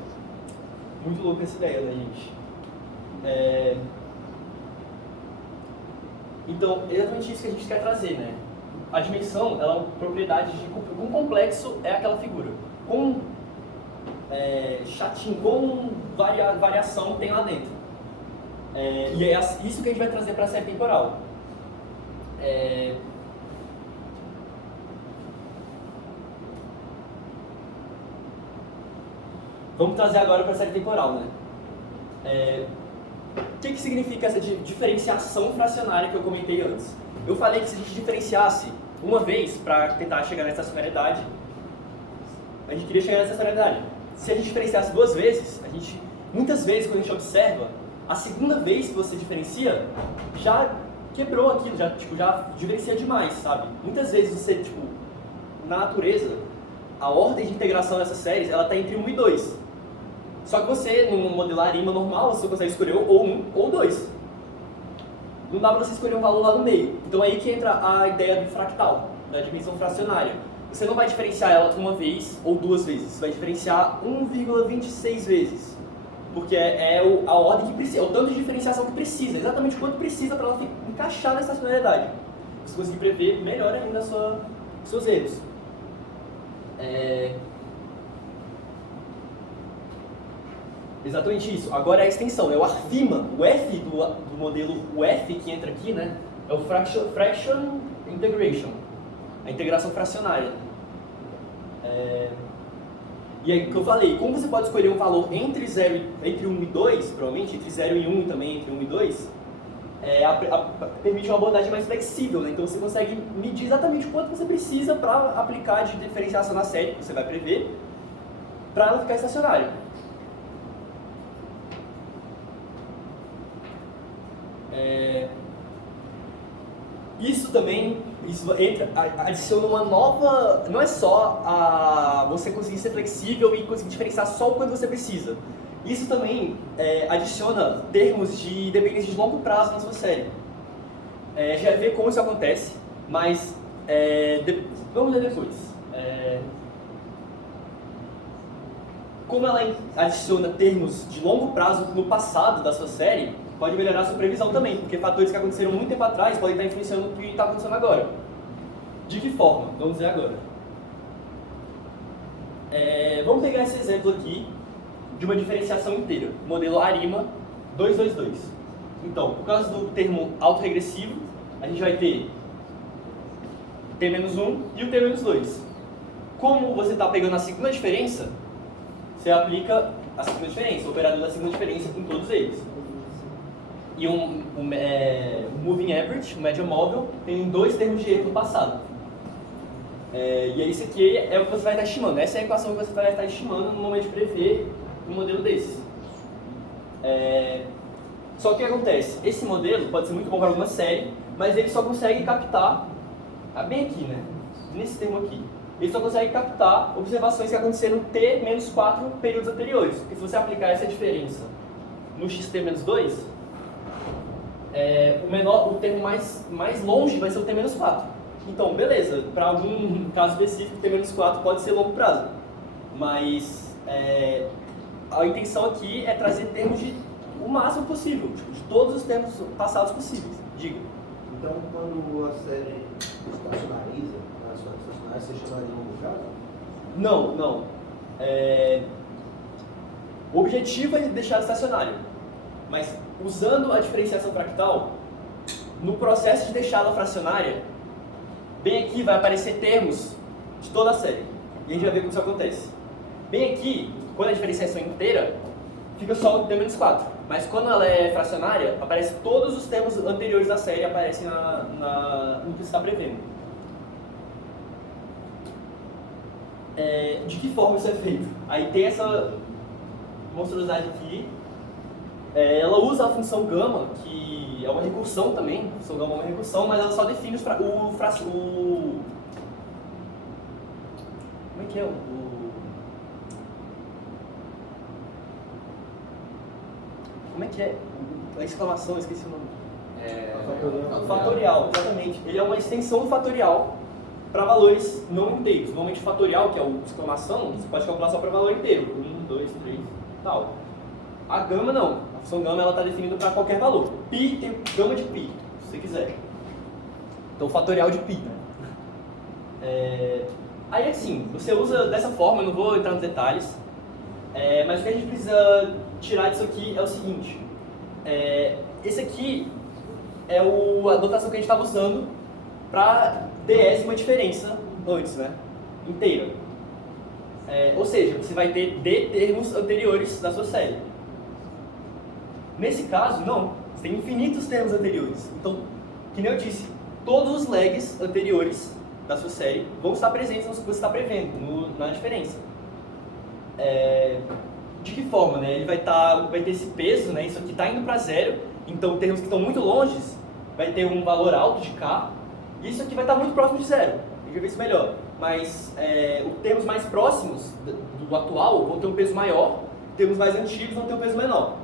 Muito louca essa ideia, né, gente? Então, é exatamente isso que a gente quer trazer, né? A dimensão, ela é uma propriedade de quão complexo é aquela figura. Quão chatinho, quão variação tem lá dentro. E é isso que a gente vai trazer para a série temporal. Vamos trazer agora para a série temporal, né? O que significa essa diferenciação fracionária que eu comentei antes? Eu falei que se a gente diferenciasse uma vez para tentar chegar nessa estacionalidade, a gente queria chegar nessa estacionalidade. Se a gente diferenciasse 2 vezes, muitas vezes quando a gente observa, a segunda vez que você diferencia, já quebrou aquilo, já diferencia demais, sabe? Muitas vezes você, na natureza, a ordem de integração dessas séries, ela está entre 1 e 2. Só que você, num modelo ARIMA normal, você consegue escolher ou 1 ou 2. Não dá para você escolher um valor lá no meio. Então aí que entra a ideia do fractal, da dimensão fracionária. Você não vai diferenciar ela uma vez ou 2 vezes, você vai diferenciar 1,26 vezes. Porque a ordem que precisa, é o tanto de diferenciação que precisa, exatamente quanto precisa para ela encaixar na estacionalidade. Você conseguir prever melhor ainda os seus erros. Exatamente isso. Agora é a extensão, é o ARFIMA, o F do modelo, o F que entra aqui, né? É o Fraction Integration, a integração fracionária. E aí que eu falei, como você pode escolher um valor entre 1 e 2, provavelmente, entre 0 e 1 e também entre 1 e 2, permite uma abordagem mais flexível, né? Então você consegue medir exatamente quanto você precisa para aplicar de diferenciação na série que você vai prever, para ela ficar estacionária. Isso adiciona uma nova, não é só você conseguir ser flexível e conseguir diferenciar só o quanto você precisa. Isso também adiciona termos de dependência de longo prazo na sua série. Já vai ver como isso acontece, mas vamos ver depois. Como ela adiciona termos de longo prazo no passado da sua série, pode melhorar a sua previsão também, porque fatores que aconteceram muito tempo atrás podem estar influenciando o que está acontecendo agora. De que forma? Vamos ver agora. Vamos pegar esse exemplo aqui de uma diferenciação inteira, modelo ARIMA 222. Então, por causa do termo autorregressivo, a gente vai ter T-1 e o T-2. Como você está pegando a segunda diferença, você aplica a segunda diferença, o operador da segunda diferença em todos eles. E um moving average, média móvel, tem 2 termos de erro no passado. E aí esse aqui é o que você vai estar estimando. Essa é a equação que você vai estar estimando no momento de prever um modelo desse. Só que o que acontece? Esse modelo pode ser muito bom para alguma série, mas ele só consegue captar bem aqui, né? Nesse termo aqui. ele só consegue captar observações que aconteceram no T menos 4 períodos anteriores. Porque se você aplicar essa diferença no xt menos 2, o termo mais longe vai ser o T menos 4. Então, beleza, para algum caso específico, T menos 4 pode ser longo prazo. Mas a intenção aqui é trazer termos o máximo possível, de todos os termos passados possíveis. Diga. Então, quando a série estacionariza, você chamaria de longo prazo? Não. O objetivo é deixar estacionário, mas usando a diferenciação fractal, no processo de deixá-la fracionária, bem aqui vai aparecer termos de toda a série. E a gente vai ver como isso acontece. Bem aqui, quando a diferenciação é inteira, fica só o T-4. Mas quando ela é fracionária, aparece todos os termos anteriores da série, aparecem no que você está prevendo. De que forma isso é feito? Aí tem essa monstruosidade aqui. Ela usa a função gama, que é uma recursão também. A função gama é uma recursão, mas ela só define como é que é como é que é? A exclamação, eu esqueci o nome. Fatorial, exatamente. Ele é uma extensão do fatorial para valores não inteiros. Normalmente o fatorial, que é o exclamação, você pode calcular só para valor inteiro. 1, 2, 3, tal. A gama não. A função gama está definida para qualquer valor. Pi tem gama de pi, se você quiser. Então fatorial de pi. Aí assim, você usa dessa forma, eu não vou entrar nos detalhes, mas o que a gente precisa tirar disso aqui é o seguinte. Esse aqui é a notação que a gente estava usando para désima diferença antes, né? Inteira. Ou seja, você vai ter D termos anteriores da sua série. Nesse caso, não. Você tem infinitos termos anteriores. Então, que nem eu disse, todos os lags anteriores da sua série vão estar presentes no que você está prevendo, na diferença. De que forma, né? Ele vai ter esse peso, né? Isso aqui está indo para zero, então termos que estão muito longe vai ter um valor alto de K, e isso aqui vai estar muito próximo de zero. A gente vai ver isso melhor. Mas os termos mais próximos do atual vão ter um peso maior, termos mais antigos vão ter um peso menor.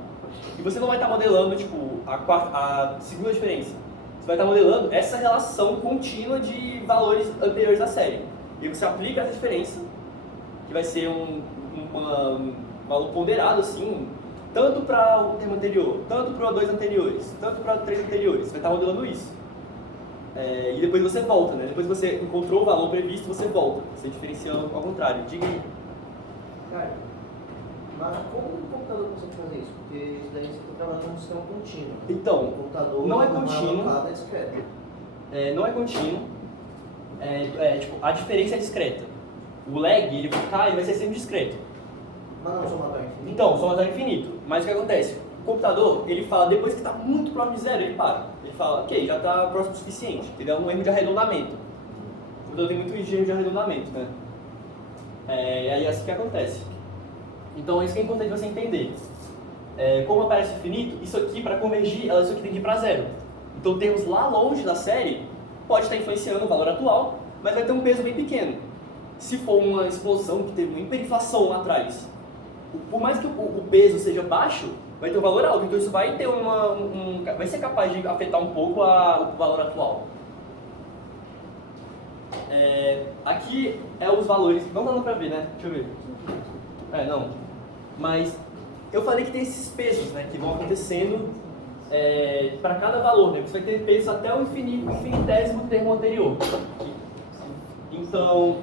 E você não vai estar modelando tipo, a segunda diferença. Você vai estar modelando essa relação contínua de valores anteriores da série. E você aplica essa diferença, que vai ser um valor ponderado assim, tanto para o termo anterior, tanto para dois anteriores, tanto para três anteriores. Você vai estar modelando isso. E depois você volta, né? Depois que você encontrou o valor previsto, você volta. Você diferencia ao contrário. Diga aí. Cara, mas como o computador consegue fazer isso? Porque isso daí você está trabalhando com um sistema contínuo. Então, o computador não é contínuo. É discreto. Não é contínuo. Tipo, a diferença é discreta. O lag, ele vai cair, vai ser sempre discreto. Mas não somatório infinito? Então, somatório infinito. Mas o que acontece? O computador, ele fala, depois que está muito próximo de zero, ele para. Ele fala, ok, já está próximo o suficiente. Ele é um erro de arredondamento. O computador tem muito erro de arredondamento, né? E aí é assim que acontece. Então, isso que é importante você entender. Como aparece infinito, isso aqui, para convergir, isso aqui tem que ir para zero. Então, termos lá longe da série, pode estar influenciando o valor atual, mas vai ter um peso bem pequeno. Se for uma explosão que teve uma hiperinflação lá atrás, por mais que o peso seja baixo, vai ter um valor alto. Então, isso vai ter vai ser capaz de afetar um pouco o valor atual. Aqui os valores, não dá para ver, né? Deixa eu ver. Não. Mas eu falei que tem esses pesos, né, que vão acontecendo para cada valor, né? Você vai ter pesos até o infinitésimo termo anterior. Então,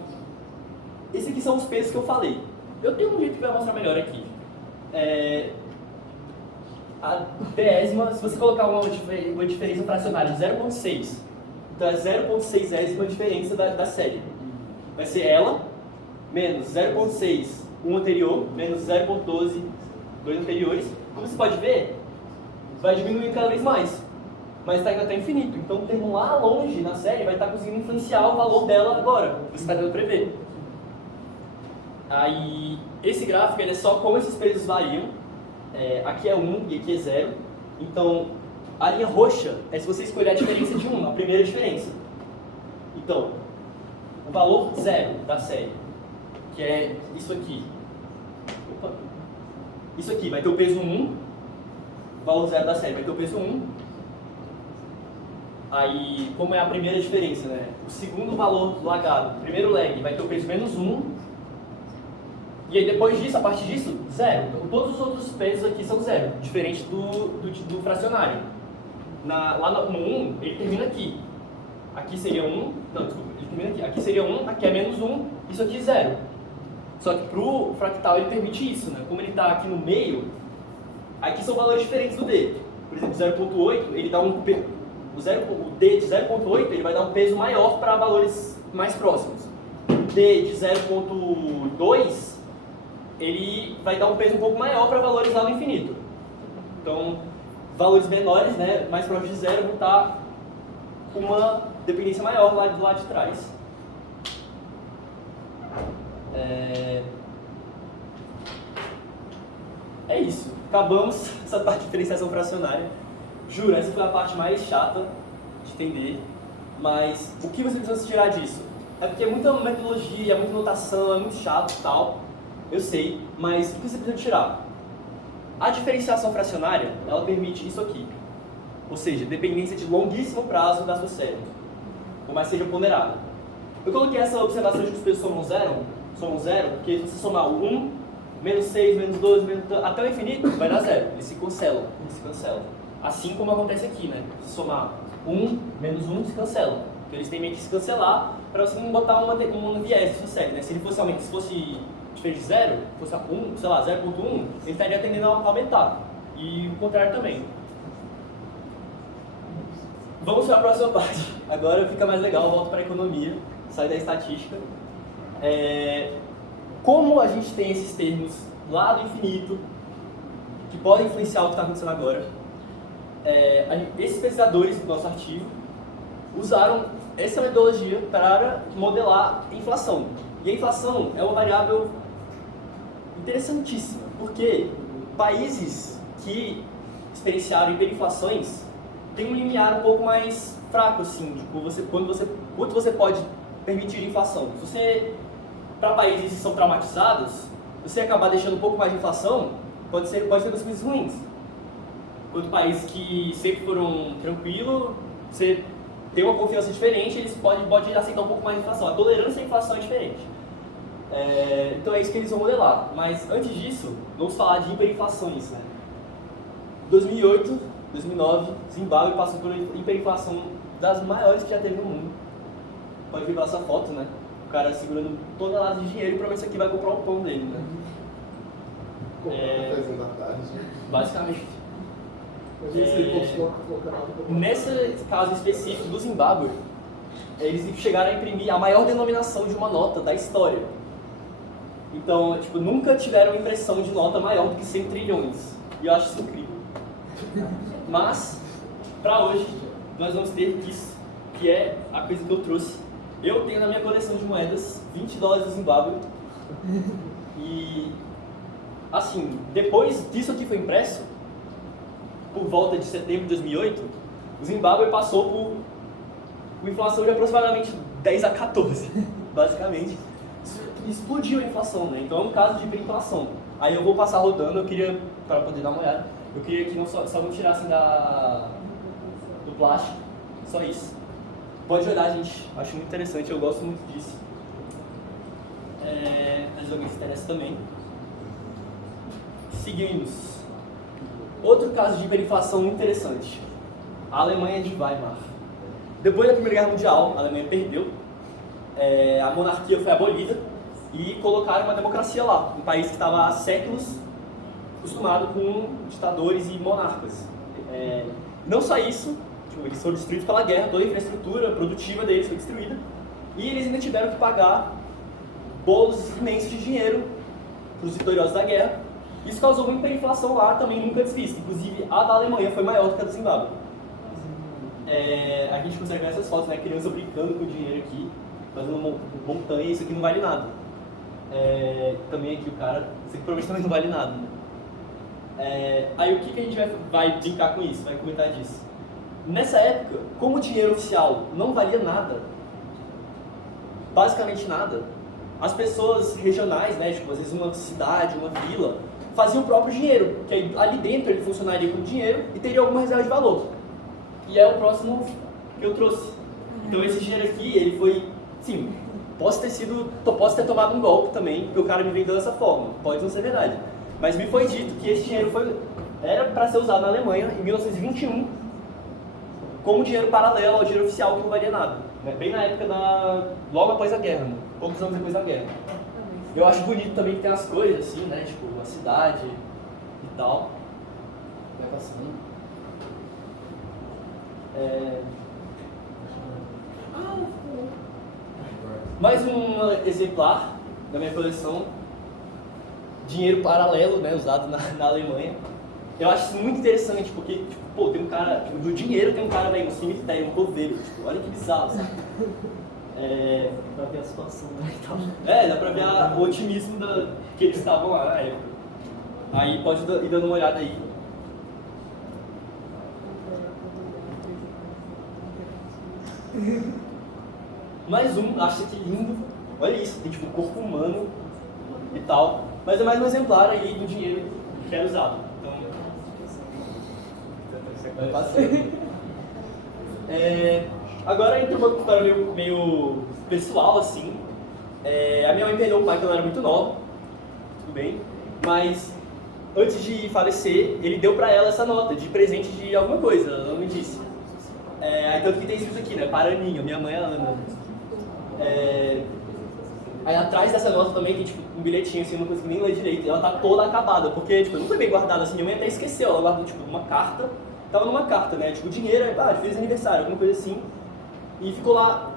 esses aqui são os pesos que eu falei. Eu tenho um jeito que vai mostrar melhor aqui. A désima, se você colocar uma diferença fracionária de 0,6, então é 0,6ª diferença da série. Vai ser ela menos 0,6, um anterior, menos 0,12, dois anteriores. Como você pode ver, vai diminuindo cada vez mais, mas está indo até infinito. Então o termo lá longe na série vai estar conseguindo influenciar o valor dela agora. Você está tentando prever. Aí, esse gráfico ele é só como esses pesos variam. Aqui é 1 e aqui é 0. Então, a linha roxa é se você escolher a diferença de 1, a primeira diferença. Então, o valor zero da série, que é isso aqui. Opa. Isso aqui vai ter o peso 1, o valor zero da série vai ter o peso 1. Aí, como é a primeira diferença, né? O segundo valor lagado, o primeiro lag, vai ter o peso menos 1. E aí depois disso, a partir disso, zero. Então, todos os outros pesos aqui são zero, diferente do fracionário. Lá no 1, ele termina aqui. Aqui seria 1, não, desculpa, ele termina aqui. Aqui seria 1, aqui é menos 1, isso aqui é zero. Só que pro fractal ele permite isso, né? Como ele está aqui no meio, aqui são valores diferentes do D. Por exemplo, 0.8, ele dá o D de 0.8 ele vai dar um peso maior para valores mais próximos. O D de 0.2 ele vai dar um peso um pouco maior para valores lá no infinito. Então, valores menores, né, mais próximos de zero, vão estar com uma dependência maior lá do lado de trás. É isso. Acabamos essa parte de diferenciação fracionária. Juro, essa foi a parte mais chata de entender. Mas o que você precisa tirar disso? É porque é muita metodologia, é muita notação, é muito chato e tal. Eu sei, mas o que você precisa tirar? A diferenciação fracionária, ela permite isso aqui. Ou seja, dependência de longuíssimo prazo da sua série, por mais seja ponderada. Eu coloquei essa observação de que os pesos somam zero, porque se você somar o 1, menos 6, menos 12, até o infinito, vai dar zero. Eles se cancelam. Assim como acontece aqui, né? Se somar 1, menos 1, se cancela. Então eles têm meio que se cancelar para você não botar um viés na sua série, né? Se ele fosse diferente de zero, fosse 1, sei lá, 0.1, ele estaria tendendo a aumentar. E o contrário também. Vamos para a próxima parte. Agora fica mais legal, eu volto para a economia, sai da estatística. Como a gente tem esses termos lá do infinito, que podem influenciar o que está acontecendo agora, esses pesquisadores do nosso artigo usaram essa metodologia para modelar a inflação. E a inflação é uma variável interessantíssima, porque países que experienciaram hiperinflações têm um limiar um pouco mais fraco, assim, tipo, quanto você pode permitir inflação. Se para países que são traumatizados, você acabar deixando um pouco mais de inflação, pode ser das coisas ruins. Enquanto países que sempre foram tranquilos, você tem uma confiança diferente, eles podem aceitar um pouco mais de inflação. A tolerância à inflação é diferente. Então é isso que eles vão modelar. Mas antes disso, vamos falar de hiperinflações, né? 2008, 2009, Zimbábue passou por uma hiperinflação das maiores que já teve no mundo. Pode ver essa foto, né? O cara segurando toneladas de dinheiro e promete que vai comprar o pão dele, né? Comprar da tarde. Basicamente. Imagina se ele fosse colocar Nesse caso específico do Zimbábue, eles chegaram a imprimir a maior denominação de uma nota da história. Então, tipo, nunca tiveram impressão de nota maior do que 100 trilhões. E eu acho isso incrível. Mas, para hoje, nós vamos ter isso, que é a coisa que eu trouxe. Eu tenho na minha coleção de moedas $20 do Zimbábue. E, assim, depois disso aqui foi impresso, por volta de setembro de 2008, o Zimbábue passou por uma inflação de aproximadamente 10 a 14, basicamente. Explodiu a inflação, né? Então é um caso de hiperinflação. Aí eu vou passar rodando, eu queria, para poder dar uma olhada, eu queria que só não tirassem do plástico, só isso. Pode olhar, gente, acho muito interessante, eu gosto muito disso. Mas alguém se interessa também. Seguimos. Outro caso de hiperinflação muito interessante, a Alemanha de Weimar. Depois da Primeira Guerra Mundial, a Alemanha perdeu, a monarquia foi abolida e colocaram uma democracia lá, um país que estava há séculos acostumado com ditadores e monarcas. Não só isso, tipo, eles foram destruídos pela guerra, toda a infraestrutura produtiva deles foi destruída e eles ainda tiveram que pagar bolos imensos de dinheiro para os vitoriosos da guerra. Isso causou uma hiperinflação lá também nunca desvista. Inclusive, a da Alemanha foi maior do que a do Zimbábue. A gente consegue ver essas fotos, né? Criança brincando com o dinheiro aqui, fazendo montanha, isso aqui não vale nada. Também aqui o cara, isso aqui provavelmente também não vale nada. Né? Aí o que a gente vai brincar com isso, vai comentar disso? Nessa época, como o dinheiro oficial não valia nada, basicamente nada, as pessoas regionais, né, tipo, às vezes uma cidade, uma vila, faziam o próprio dinheiro, que aí, ali dentro ele funcionaria como dinheiro e teria alguma reserva de valor. E é o próximo que eu trouxe. Então esse dinheiro aqui, ele foi, sim, posso ter tomado um golpe também, porque o cara me vendeu dessa forma, pode não ser verdade. Mas me foi dito que esse dinheiro era para ser usado na Alemanha em 1921 como dinheiro paralelo ao dinheiro oficial que não valia nada. Né? Bem na época logo após a guerra, né? Poucos anos depois da guerra. Eu acho bonito também que tem as coisas assim, né? Tipo, a cidade e tal. Vai passando. Mais um exemplar da minha coleção. Dinheiro paralelo, né? Usado na Alemanha. Eu acho isso muito interessante, porque, tipo, pô, tem um cara, tipo, do dinheiro tem um cara, velho, no cemitério, um coveiro, tipo, olha que bizarro, sabe? Pra ver a situação, né? Então, Dá pra ver o otimismo que eles estavam lá na época. Aí pode ir dando uma olhada aí. Mais um, acho que lindo. Olha isso, tem tipo um corpo humano e tal. Mas é mais um exemplar aí do dinheiro que era usado. Então, vai passando. Agora entra uma história meio pessoal, assim. A minha mãe perdeu o pai quando ela era muito nova, tudo bem, mas antes de falecer, ele deu pra ela essa nota de presente de alguma coisa, ela não me disse. Tanto que tem isso aqui, né, para a Aninha, minha mãe é a Ana. Aí atrás dessa nota também tem tipo um bilhetinho assim, eu não consegui nem ler direito, e ela tá toda acabada, porque tipo, não foi bem guardada assim, minha mãe até esqueceu, ela guardou tipo uma carta, tava numa carta, né, tipo dinheiro, fez aniversário, alguma coisa assim, e ficou lá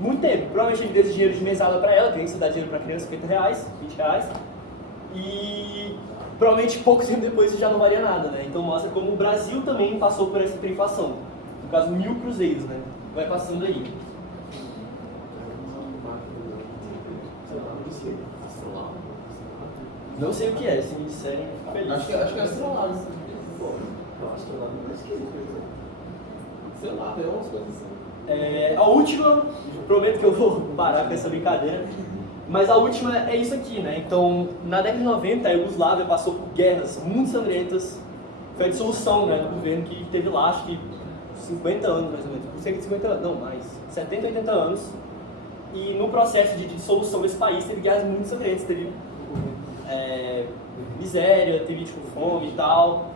muito tempo. Provavelmente ele deu esse dinheiro de mesada pra ela, que a gente dá dinheiro pra criança, R$50, R$20, e provavelmente pouco tempo depois isso já não valia nada, né, então mostra como o Brasil também passou por essa hiperinflação, no caso 1000 cruzeiros, né, vai passando aí. Não sei o que é, se me disserem, fico feliz. Acho que é astrolado. Sei lá, tem umas coisas assim. A última, prometo que eu vou parar com essa brincadeira, mas a última é isso aqui, né? Então, na década de 90, a Iugoslávia passou por guerras muito sangrentas, foi a dissolução, né, do governo que teve lá, acho que 50 anos mais ou menos, por cerca de 50 anos, não, mais, 70, 80 anos, e no processo de dissolução desse país teve guerras muito sangrentas, teve miséria, teve tipo, fome e tal.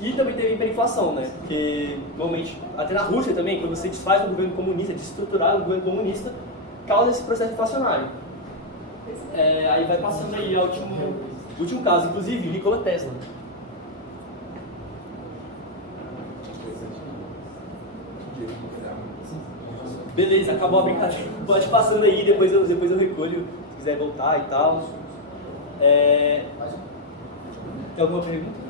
E também teve hiperinflação, né? Porque normalmente, até na Rússia também, quando você desfaz um governo comunista, desestruturar um governo comunista, causa esse processo inflacionário. Aí vai passando aí ao último caso, inclusive, Nikola Tesla. Beleza, acabou a brincadeira. Pode ir passando aí, depois eu recolho, se quiser voltar e tal. Tem alguma pergunta?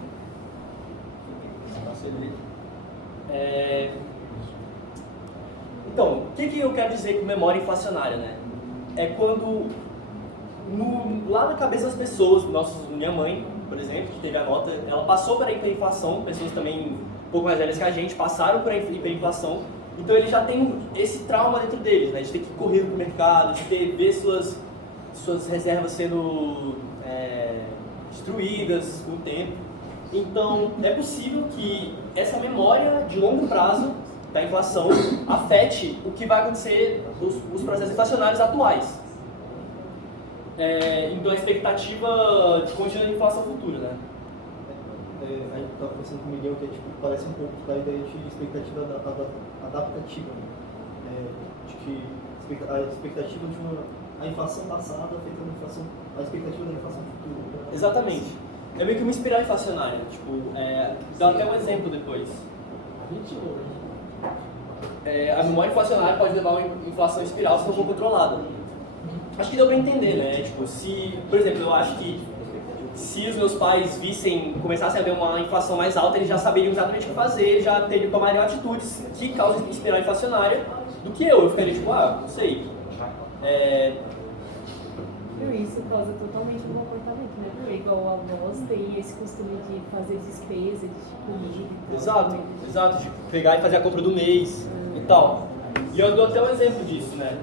Então, o que eu quero dizer com memória inflacionária, né? É quando, lá na cabeça das pessoas, minha mãe, por exemplo, que teve a nota, ela passou por a hiperinflação, pessoas também um pouco mais velhas que a gente passaram por a hiperinflação, então eles já têm esse trauma dentro deles, né? De ter que correr pro mercado, de ver suas reservas sendo destruídas com o tempo. Então, é possível que essa memória de longo prazo da inflação afete o que vai acontecer, os processos inflacionários atuais. Então, a expectativa de contínua inflação futura, né? Aí eu estava conversando com o Miguel que parece um pouco da ideia de expectativa adaptativa, né? De que a expectativa a inflação passada afeta a expectativa da inflação futura. Exatamente. É meio que uma espiral inflacionária. Dá até um exemplo depois. A memória inflacionária pode levar a uma inflação espiral se não for controlada. Acho que deu pra entender, né? Por exemplo, eu acho que se os meus pais começassem a ver uma inflação mais alta, eles já saberiam exatamente o que fazer, já tomariam atitudes que causam espiral inflacionária do que eu. Eu ficaria não sei. Isso causa totalmente o comportamento, né? Porque igual avós tem esse costume de fazer despesa, de comida e tal. Exato. De pegar e fazer a compra do mês e tal. E eu dou até um exemplo disso, né?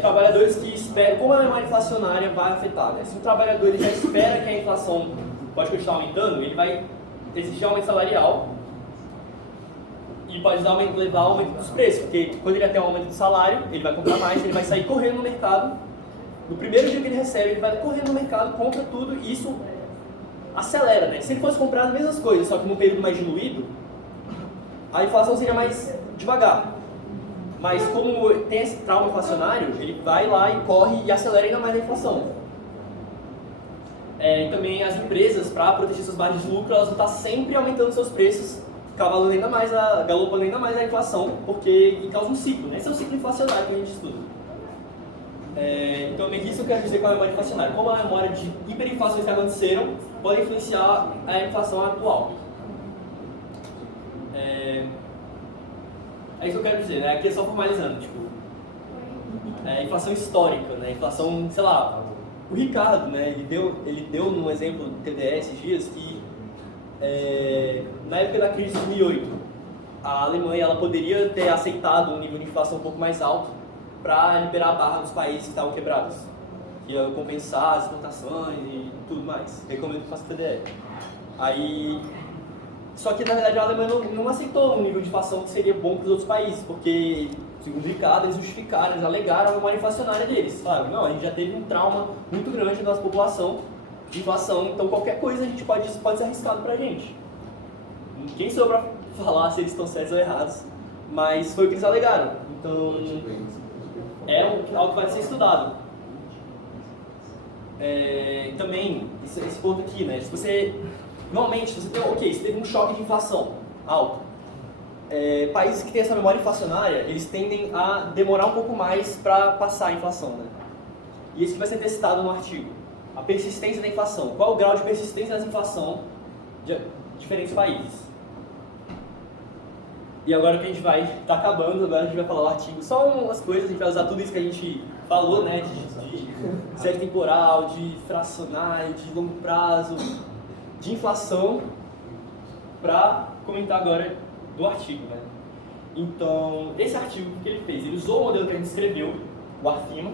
trabalhadores que esperam, como a memória inflacionária vai afetar, né? Se o trabalhador ele já espera que a inflação pode continuar aumentando, ele vai exigir aumento salarial e pode levar ao aumento dos preços, porque quando ele tem um aumento do salário, ele vai comprar mais, ele vai sair correndo no mercado. No primeiro dia que ele recebe, ele vai correndo no mercado, compra tudo e isso acelera, né? Se ele fosse comprar as mesmas coisas, só que num período mais diluído, a inflação seria mais devagar. Mas como tem esse trauma inflacionário, ele vai lá e corre e acelera ainda mais a inflação. E também as empresas, para proteger suas margens de lucro, elas vão estar sempre aumentando seus preços, galopando ainda mais a inflação, porque causa um ciclo, né? Esse é o ciclo inflacionário que a gente estuda. Então, isso eu quero dizer com a memória inflacionária. Como a memória de hiperinflações que aconteceram podem influenciar a inflação atual. É isso que eu quero dizer, né? Aqui é só formalizando, tipo, inflação histórica, né? Inflação, sei lá, o Ricardo, né? Ele deu num exemplo do TDE esses dias que na época da crise de 2008, a Alemanha ela poderia ter aceitado um nível de inflação um pouco mais alto para liberar a barra dos países que estavam quebrados, que ia compensar as exportações e tudo mais. Recomendo que faça TDE. Só que na verdade a Alemanha não aceitou um nível de inflação que seria bom para os outros países, porque, segundo o Ricardo, eles justificaram, eles alegaram a memória inflacionária deles. Falaram, não, a gente já teve um trauma muito grande da nossa população de inflação, então qualquer coisa a gente pode ser arriscado para a gente. Quem sou eu para falar se eles estão certos ou errados, mas foi o que eles alegaram. Então, é algo que vai ser estudado. Também, esse ponto aqui, né? Normalmente, se você teve um choque de inflação alto, países que têm essa memória inflacionária, eles tendem a demorar um pouco mais para passar a inflação, né? E isso que vai ser testado no artigo. A persistência da inflação. Qual o grau de persistência dessa inflação de diferentes países? E agora que a gente vai estar acabando, agora a gente vai falar o artigo. Só umas coisas, a gente vai usar tudo isso que a gente falou, né? De série temporal, de fracionário, de longo prazo, de inflação, para comentar agora do artigo, né? Então, esse artigo, o que ele fez? Ele usou o modelo que a gente escreveu, o Arfima,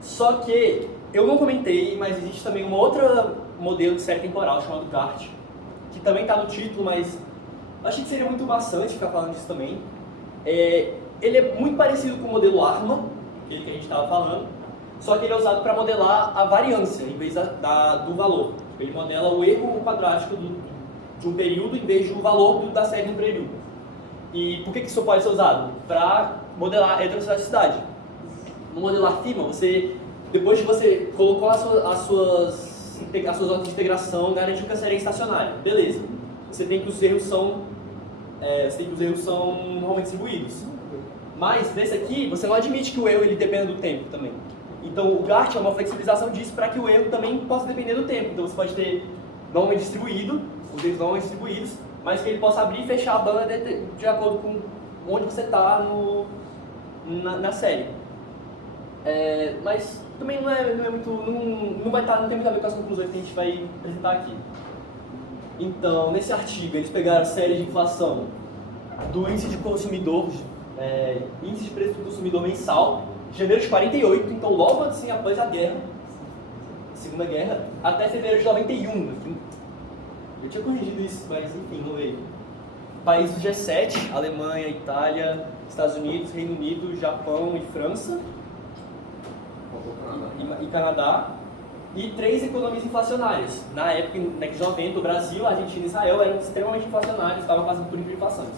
só que eu não comentei, mas existe também um outro modelo de série temporal chamado CART, que também está no título, mas achei que seria muito maçante ficar falando disso também. Ele é muito parecido com o modelo ARMA, aquele que a gente estava falando, só que ele é usado para modelar a variância em vez do valor. Ele modela o erro quadrático de um período em vez do valor da série de um período. E por que isso pode ser usado? Para modelar a heterossedasticidade. No modelo Arfima, depois que você colocou as suas ordens de integração, garantiu que a série é estacionária. Beleza. Você tem que os erros são normalmente distribuídos. Mas nesse aqui, você não admite que o erro ele dependa do tempo também. Então o GART é uma flexibilização disso para que o erro também possa depender do tempo. Então você pode ter normalmente distribuído, os erros normalmente distribuídos, mas que ele possa abrir e fechar a banda de acordo com onde você está na série. Mas também não é muito, não tem muito a ver com as conclusões que a gente vai apresentar aqui. Então, nesse artigo, eles pegaram a série de inflação do índice de consumidor, índice de preço do consumidor mensal, de janeiro de 48, então logo assim após a guerra, Segunda Guerra, até fevereiro de 91. Eu tinha corrigido isso, mas enfim, não veio. Países do G7, Alemanha, Itália, Estados Unidos, Reino Unido, Japão e França, e Canadá, e 3 economias inflacionárias. Na época, na década de 90, o Brasil, a Argentina e Israel eram extremamente inflacionários, estavam passando por hiperinflações.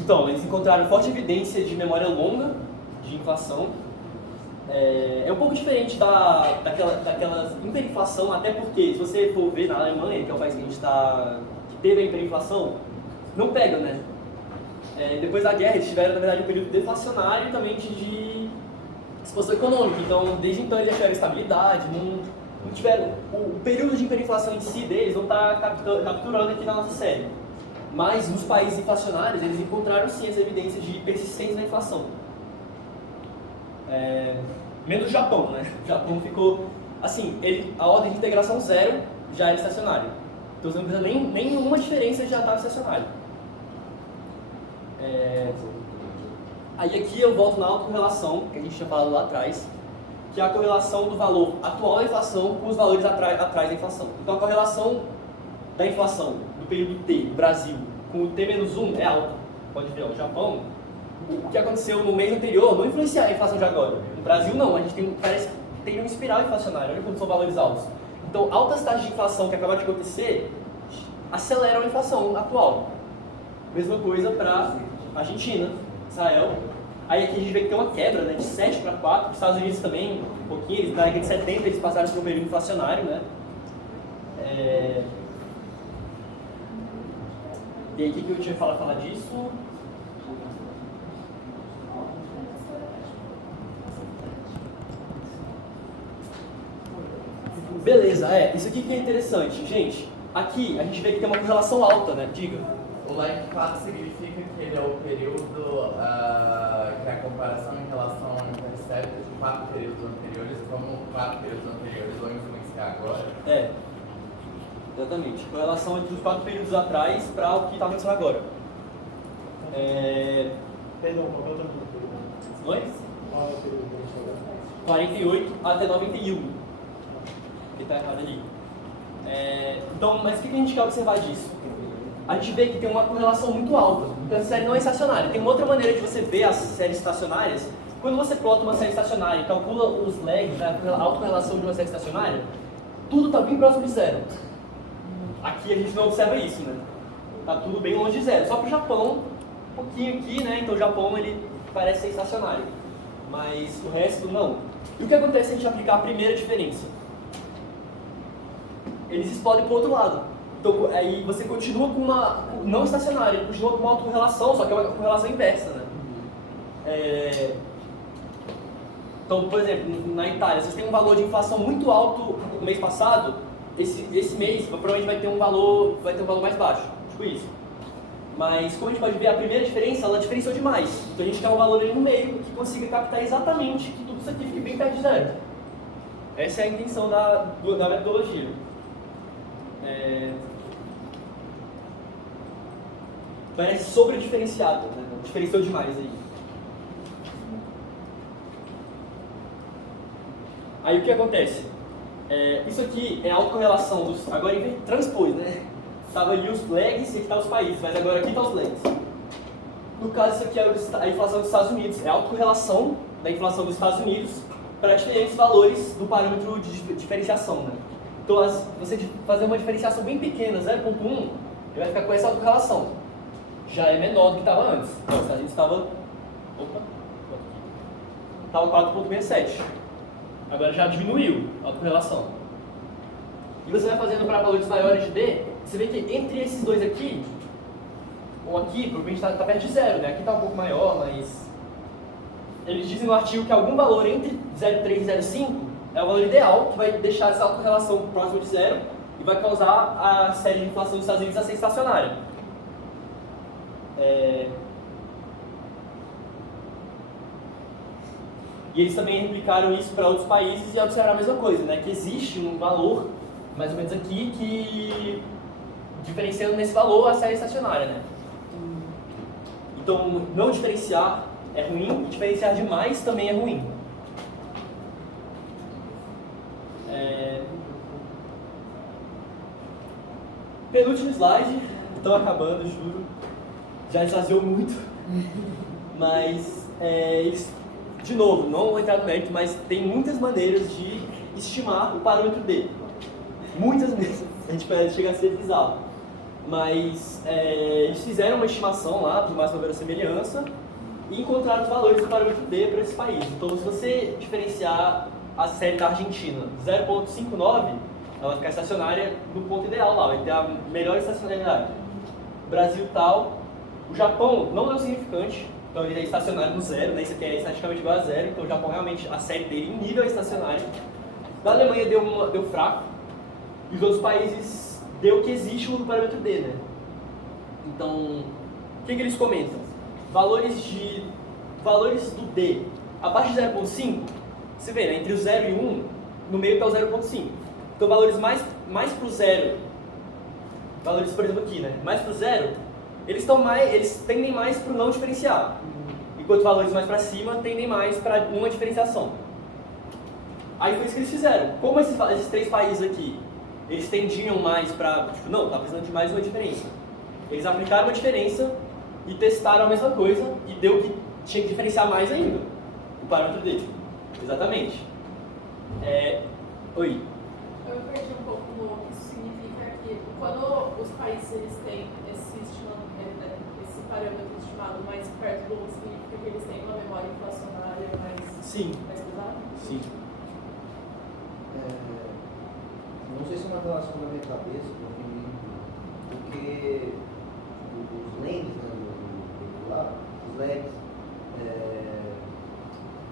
Então, eles encontraram forte evidência de memória longa de inflação. É um pouco diferente daquela hiperinflação, até porque, se você for ver na Alemanha, que é o país que teve a hiperinflação, não pega, né? Depois da guerra, eles tiveram, na verdade, um período deflacionário também de expansão econômica. Então, desde então, eles tiveram estabilidade, não tiveram... O período de hiperinflação em si deles não está capturando aqui na nossa série. Mas, nos países inflacionários, eles encontraram, sim, essa evidência de persistência da inflação. Menos o Japão, né? O Japão ficou... Assim, a ordem de integração 0 já era estacionária. Então, você não precisa nenhuma diferença, já estava estacionário. Aí aqui eu volto na autorrelação, que a gente tinha falado lá atrás, que é a correlação do valor atual da inflação com os valores atrás da inflação. Então a correlação da inflação do período T do Brasil com o T-1 é alta. Pode ver, ó, o Japão, o que aconteceu no mês anterior não influencia a inflação de agora. No Brasil não, a gente parece que tem uma espiral inflacionária, olha como são valores altos. Então altas taxas de inflação que acabaram de acontecer aceleram a inflação atual. Mesma coisa para Argentina, Israel. Aí aqui a gente vê que tem uma quebra, né, de 7 para 4. Os Estados Unidos também, um pouquinho, eles, na década de 70 eles passaram por um período inflacionário, né? E aí o que eu tinha que falar disso? Beleza, isso aqui que é interessante. Gente, aqui a gente vê que tem uma correlação alta, né? Diga. O like 4 significa que ele é o período que a comparação em relação ao intercepto de 4 períodos anteriores, como 4 períodos anteriores vão influenciar agora. Exatamente. Correlação entre os 4 períodos atrás para o que está acontecendo agora. Perdão, qual é o outro período? Oi? Qual é o período que a gente está 48 até 91. Que está errado ali. Então, mas o que a gente quer observar disso? A gente vê que tem uma correlação muito alta. Então, a série não é estacionária. Tem uma outra maneira de você ver as séries estacionárias. Quando você plota uma série estacionária e calcula os lags, né, a autorrelação de uma série estacionária, tudo está bem próximo de zero. Aqui a gente não observa isso, né? Tá tudo bem longe de zero. Só para o Japão, um pouquinho aqui, né? Então o Japão ele parece ser estacionário, mas o resto não. E o que acontece se a gente aplicar a primeira diferença? Eles explodem para o outro lado. Então aí você continua com uma não estacionária, ele continua com uma autorrelação, só que é uma correlação inversa, né? Então, por exemplo, na Itália, vocês têm um valor de inflação muito alto no mês passado, esse mês provavelmente vai ter um valor mais baixo, tipo isso. Mas como a gente pode ver, a primeira diferença, ela diferenciou demais. Então a gente quer um valor ali no meio que consiga captar exatamente que tudo isso aqui fique bem perto de zero. Essa é a intenção da metodologia. Parece sobre-diferenciado, né? Diferenciou demais aí. Aí o que acontece? Isso aqui é a autorrelação dos... Agora transpôs, né? Estava ali os lags e aqui tá os países, mas agora aqui tá os lags. No caso, isso aqui é a inflação dos Estados Unidos. É a autorrelação da inflação dos Estados Unidos para diferentes valores do parâmetro de diferenciação, né? Então, você fazer uma diferenciação bem pequena, 0,1, ele vai ficar com essa autorrelação. Já é menor do que estava antes. Então, os Estados Unidos estava 4,67. Agora já diminuiu a autorrelação. E você vai fazendo para valores maiores de D, você vê que entre esses dois aqui, ou aqui, provavelmente está perto de zero, né? Aqui está um pouco maior, mas... Eles dizem no artigo que algum valor entre 0,3 e 0,5 é o valor ideal, que vai deixar essa autorrelação próxima de zero e vai causar a série de inflação dos Estados Unidos a ser estacionária. E eles também replicaram isso para outros países e observaram a mesma coisa, né? Que existe um valor, mais ou menos aqui, que diferenciando nesse valor a série estacionária, né? Então, não diferenciar é ruim e diferenciar demais também é ruim. Penúltimo slide, estão acabando, juro. Já esvaziou muito, mas de novo, não vou entrar no mérito, mas tem muitas maneiras de estimar o parâmetro D. Muitas mesmo, a gente chega a ser bizarro. Mas eles fizeram uma estimação lá, por máxima verossimilhança, e encontraram os valores do parâmetro D para esse país. Então, se você diferenciar a série da Argentina 0,59, ela vai ficar estacionária no ponto ideal lá, vai ter a melhor estacionalidade. Brasil tal. O Japão não é o significante, então ele é estacionário no zero, né? Isso aqui é estatisticamente igual a zero, então o Japão realmente, a série dele em nível é estacionário. Da Alemanha deu fraco, e os outros países deu que existe o parâmetro D, né? Então, o que eles comentam? Valores do D abaixo de 0,5, você vê, né? Entre o 0 e 1, no meio está o 0,5. Então, valores mais para o zero, valores, por exemplo, aqui, né? Mais para o zero, eles tendem mais para o não diferenciar. enquanto valores mais para cima tendem mais para uma diferenciação. Aí foi isso que eles fizeram. Como esses 3 países aqui, eles tendiam mais para, tipo, não, tá precisando de mais uma diferença. Eles aplicaram uma diferença e testaram a mesma coisa e deu que tinha que diferenciar mais ainda o parâmetro dele. Exatamente. Oi. Eu perdi um pouco no que isso significa que quando os países eles têm esse parâmetro estimado mais perto do outro, significa que eles têm uma memória inflacionária mais pesada? Sim. Não sei se é uma relação na minha cabeça, porque os lentes, né, do lado, os LEDs,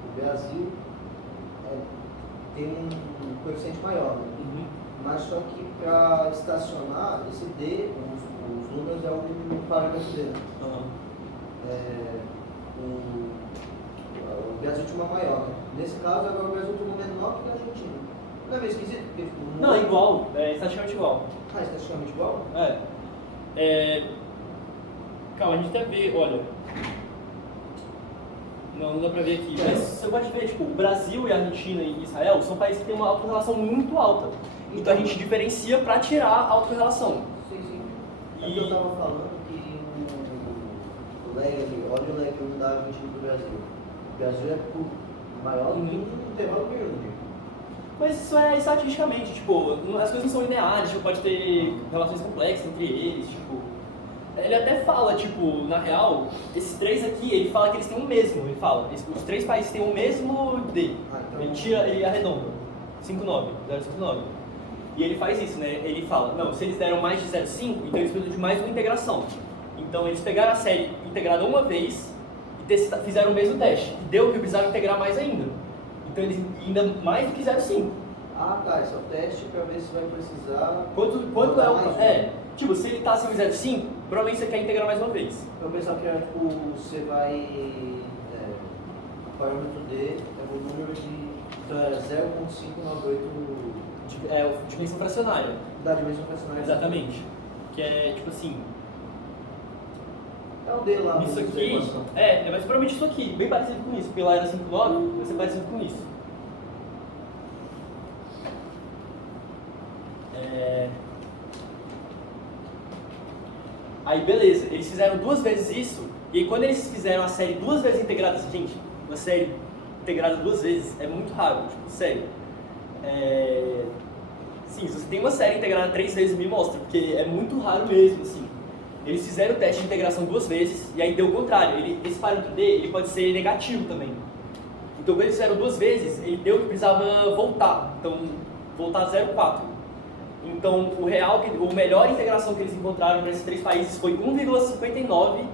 o Brasil tem um coeficiente maior, né? Mas só que para estacionar, esse D, os números é um parâmetro dele. O Brasil tinha uma maior, né? Nesse caso, agora o Brasil tem uma menor que a Argentina. Não é meio esquisito? Porque Não, é igual, estatisticamente igual. Ah, estatisticamente igual? Calma, a gente até vê, olha. Não dá pra ver aqui, mas você pode ver, tipo, o Brasil e a Argentina e Israel são países que têm uma autorrelação muito alta. Então a gente diferencia pra tirar a autorrelação. Sim. É que eu tava falando que o lag, olha o lag da Argentina e do Brasil. O Brasil é maior do que um intervalo grande. Mas isso é estatisticamente, tipo, as coisas não são lineares, tipo, pode ter relações complexas entre eles, tipo... Ele até fala, tipo, na real, esses 3 aqui, ele fala que eles têm o mesmo, ele fala, os 3 países têm o mesmo D, ele arredonda, 0,59. E ele faz isso, né, ele fala, não, se eles deram mais de 0,5, então eles precisam de mais uma integração. Então eles pegaram a série integrada uma vez e fizeram o mesmo teste, e deu que precisaram integrar mais ainda. Então eles ainda mais do que 0,5. Ah, tá, esse é o teste para ver se vai precisar... Quanto é o... Tipo, se ele tá acima de 0,5, provavelmente você quer integrar mais uma vez. Eu pensava que era, tipo, você vai... o parâmetro D é o número de... Então é 0,598... dimensão fracionária. Da dimensão fracionária. Exatamente. Que é, tipo assim... É o D lá. Isso aqui... mas provavelmente isso aqui, bem parecido com isso. Porque lá era 5,9, vai ser parecido com isso. Aí beleza, eles fizeram 2 vezes isso, e aí quando eles fizeram a série 2 vezes integrada, gente, uma série integrada 2 vezes é muito raro, tipo, sério. Sim, se você tem uma série integrada 3 vezes, me mostra, porque é muito raro mesmo, assim. Eles fizeram o teste de integração 2 vezes, e aí deu o contrário, esse parâmetro D, ele pode ser negativo também. Então quando eles fizeram 2 vezes, ele deu que precisava voltar, então voltar a 0,4. Então, a melhor integração que eles encontraram para esses 3 países foi 1,59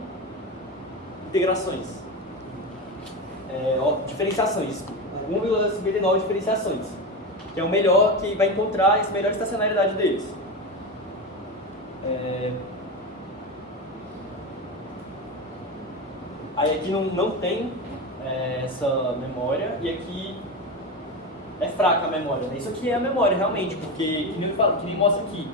integrações. Diferenciações. 1,59 diferenciações. Que é o melhor, que vai encontrar essa melhor estacionalidade deles. Aí aqui não tem essa memória, e aqui é fraca a memória, né? Isso aqui é a memória realmente, porque, que nem mostra aqui,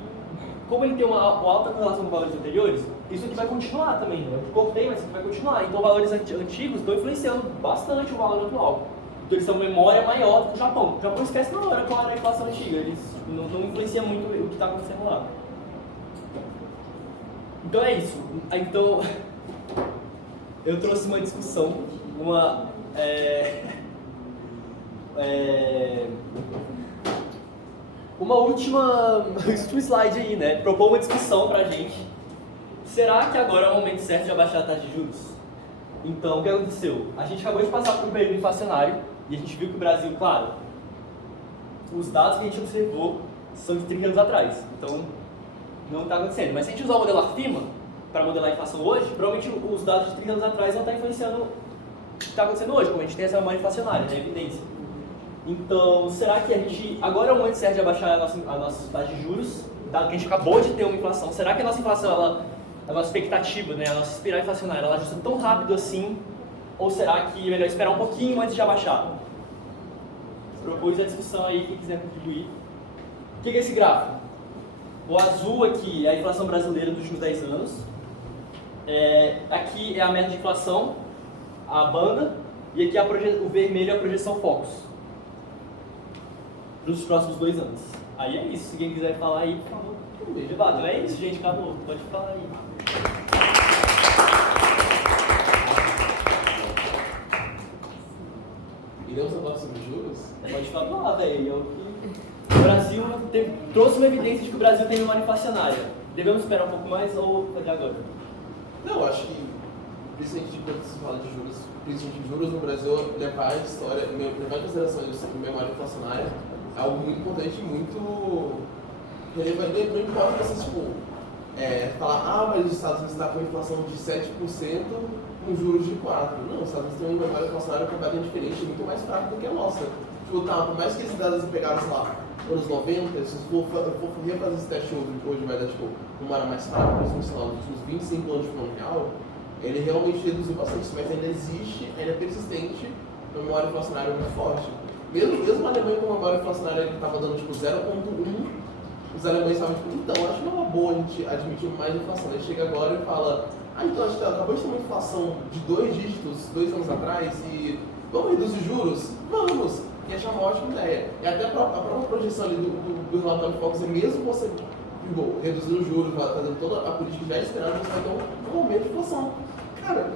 como ele tem uma alta correlação com valores anteriores, isso aqui vai continuar também, né? Eu cortei, mas isso aqui vai continuar. Então valores antigos estão influenciando bastante o valor atual. Então eles têm uma memória maior do que o Japão. O Japão esquece na hora qual era a inflação antiga, eles não influenciam muito o que está acontecendo lá. Então é isso. Então, eu trouxe uma discussão, uma último slide aí, né? Propor uma discussão pra gente. Será que agora é o momento certo de abaixar a taxa de juros? Então, o que aconteceu? A gente acabou de passar por um período inflacionário e a gente viu que o Brasil, claro, os dados que a gente observou são de 30 anos atrás, então não está acontecendo. Mas se a gente usar o modelo AFIMA para modelar a inflação hoje, provavelmente os dados de 30 anos atrás vão estar influenciando o que está acontecendo hoje, como a gente tem essa memória inflacionária, né? Evidência. Então, será que a gente agora é o momento certo de abaixar a nossa taxa de juros, dado que a gente acabou de ter uma inflação? Será que a nossa inflação, a nossa expectativa, né, a nossa espiral inflacionária, ela ajusta tão rápido assim? Ou será que é melhor esperar um pouquinho antes de abaixar? Propus a discussão aí, quem quiser contribuir. O que é esse gráfico? O azul aqui é a inflação brasileira dos últimos 10 anos. Aqui é a meta de inflação. a banda, e aqui o vermelho é a projeção Focus. Para os próximos 2 anos. Aí é isso, se alguém quiser falar aí, por favor. Debate, é isso, gente, acabou. Pode falar aí. Iremos falar sobre juros? Pode falar, velho. O Brasil trouxe uma evidência de que o Brasil tem memória inflacionária. Devemos esperar um pouco mais ou fazer agora? Não, acho que, principalmente quando se fala de juros, principalmente juros no Brasil, levar em consideração isso, que memória inflacionária é algo muito importante e muito relevante. Não importa você, falar, mas os Estados Unidos está com inflação de 7%, com juros de 4%. Não, os Estados Unidos têm uma memória inflacionária completamente diferente, muito mais fraca do que a nossa. Tipo, por mais que esses dados pegaram, sei lá, anos 90, se for refazer esse teste hoje vai dar, tipo, uma área mais fraca, mas nos últimos 25 anos de plano real, ele realmente reduziu bastante, mas ainda existe, ainda é persistente, uma memória inflacionária muito forte. Mesmo a Alemanha com uma memória inflacionária que estava dando, tipo, 0,1, os alemães estavam tipo, então, acho que não é uma boa a gente admitir mais inflação. Aí chega agora e fala, então, a gente acabou de ter uma inflação de 2 dígitos 2 anos atrás e vamos reduzir juros? Vamos! E achar uma ótima ideia. E até a própria projeção ali do relatório Focus é mesmo você reduzindo os juros, fazendo toda a política já esperada, você vai ter um aumento de inflação. Cara,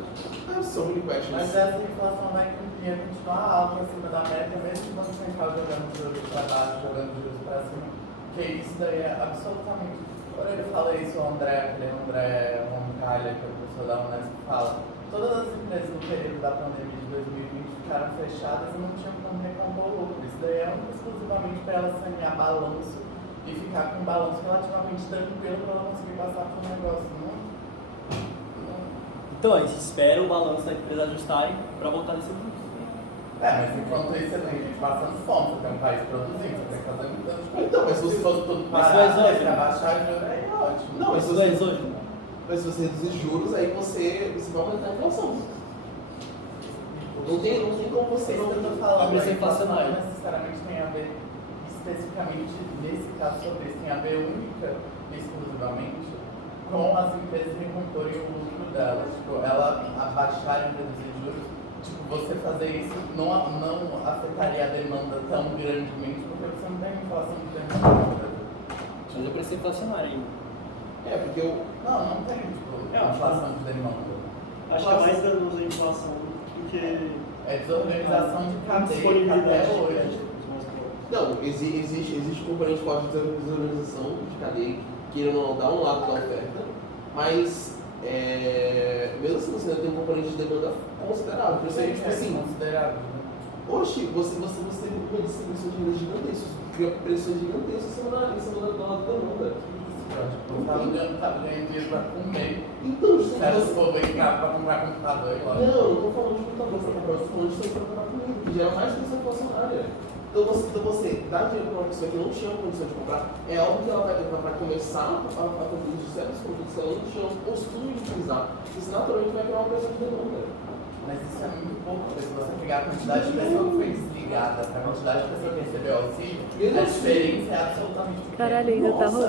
so many questions. Mas essa inflação vai continuar alta acima da meta, mesmo que você central jogando juros para baixo, jogando juros para cima. Porque isso daí é absolutamente. Quando ele fala isso, o André Roncalha, que é o professor da Unesp, fala: todas as empresas no período da pandemia de 2020 ficaram fechadas e não tinham como recompor o lucro. Isso daí é exclusivamente para elas sanear balanço e ficar com um balanço relativamente tranquilo para ela conseguir passar por um negócio. Então, a gente espera o balanço da empresa ajustarem para voltar nesse lucro. Mas enquanto isso, você tem gente passando fome, você tem um país produzindo, você tem que fazer mudança. Então, mas se você faz tudo parado, se abaixar de juros, aí é ótimo. Não, mas se você você reduzir juros, aí você vai aumentar a inflação. Não tem como você não falar. A inflação não necessariamente tem a ver, especificamente nesse caso sobre isso, tem a ver única e exclusivamente com as empresas recomporem o lucro delas. Tipo, ela abaixar e reduzir juros. Tipo, você fazer isso não afetaria a demanda tão grandemente, porque você não tem inflação de demanda. Mas eu preciso inflacionário ainda. Porque eu... Não tem, tipo, inflação de demanda. Acho que é mais danoso a inflação do que... É desorganização de cadeia até hoje. Não, existe componente forte de desorganização de cadeia, que não dá um lado da oferta, mas mesmo assim você ainda tem um componente de demanda considerável. Por isso é tipo assim, considerável. Oxe, você tem uma distribuição de renda gigantesca, cria pressões gigantescas em cima da demanda. Eu tava ganhando dinheiro pra comer. Então, se for vem cá pra comprar computador, não tô falando de computador pra comprar, tô falando de pra comprar comida, que gera mais pressão inflacionária. Então você dá dinheiro para uma pessoa que não tinha condição de comprar, é óbvio que ela vai começar a produzir certos produtos que ela não tinha costume de utilizar. Isso naturalmente vai criar uma pressão de demanda. Mas isso é muito pouco, porque se você pegar a quantidade de pessoa que foi desligada para a quantidade de pessoa que recebeu auxílio, a diferença é absolutamente pequena. Caralho, ainda tá rodando.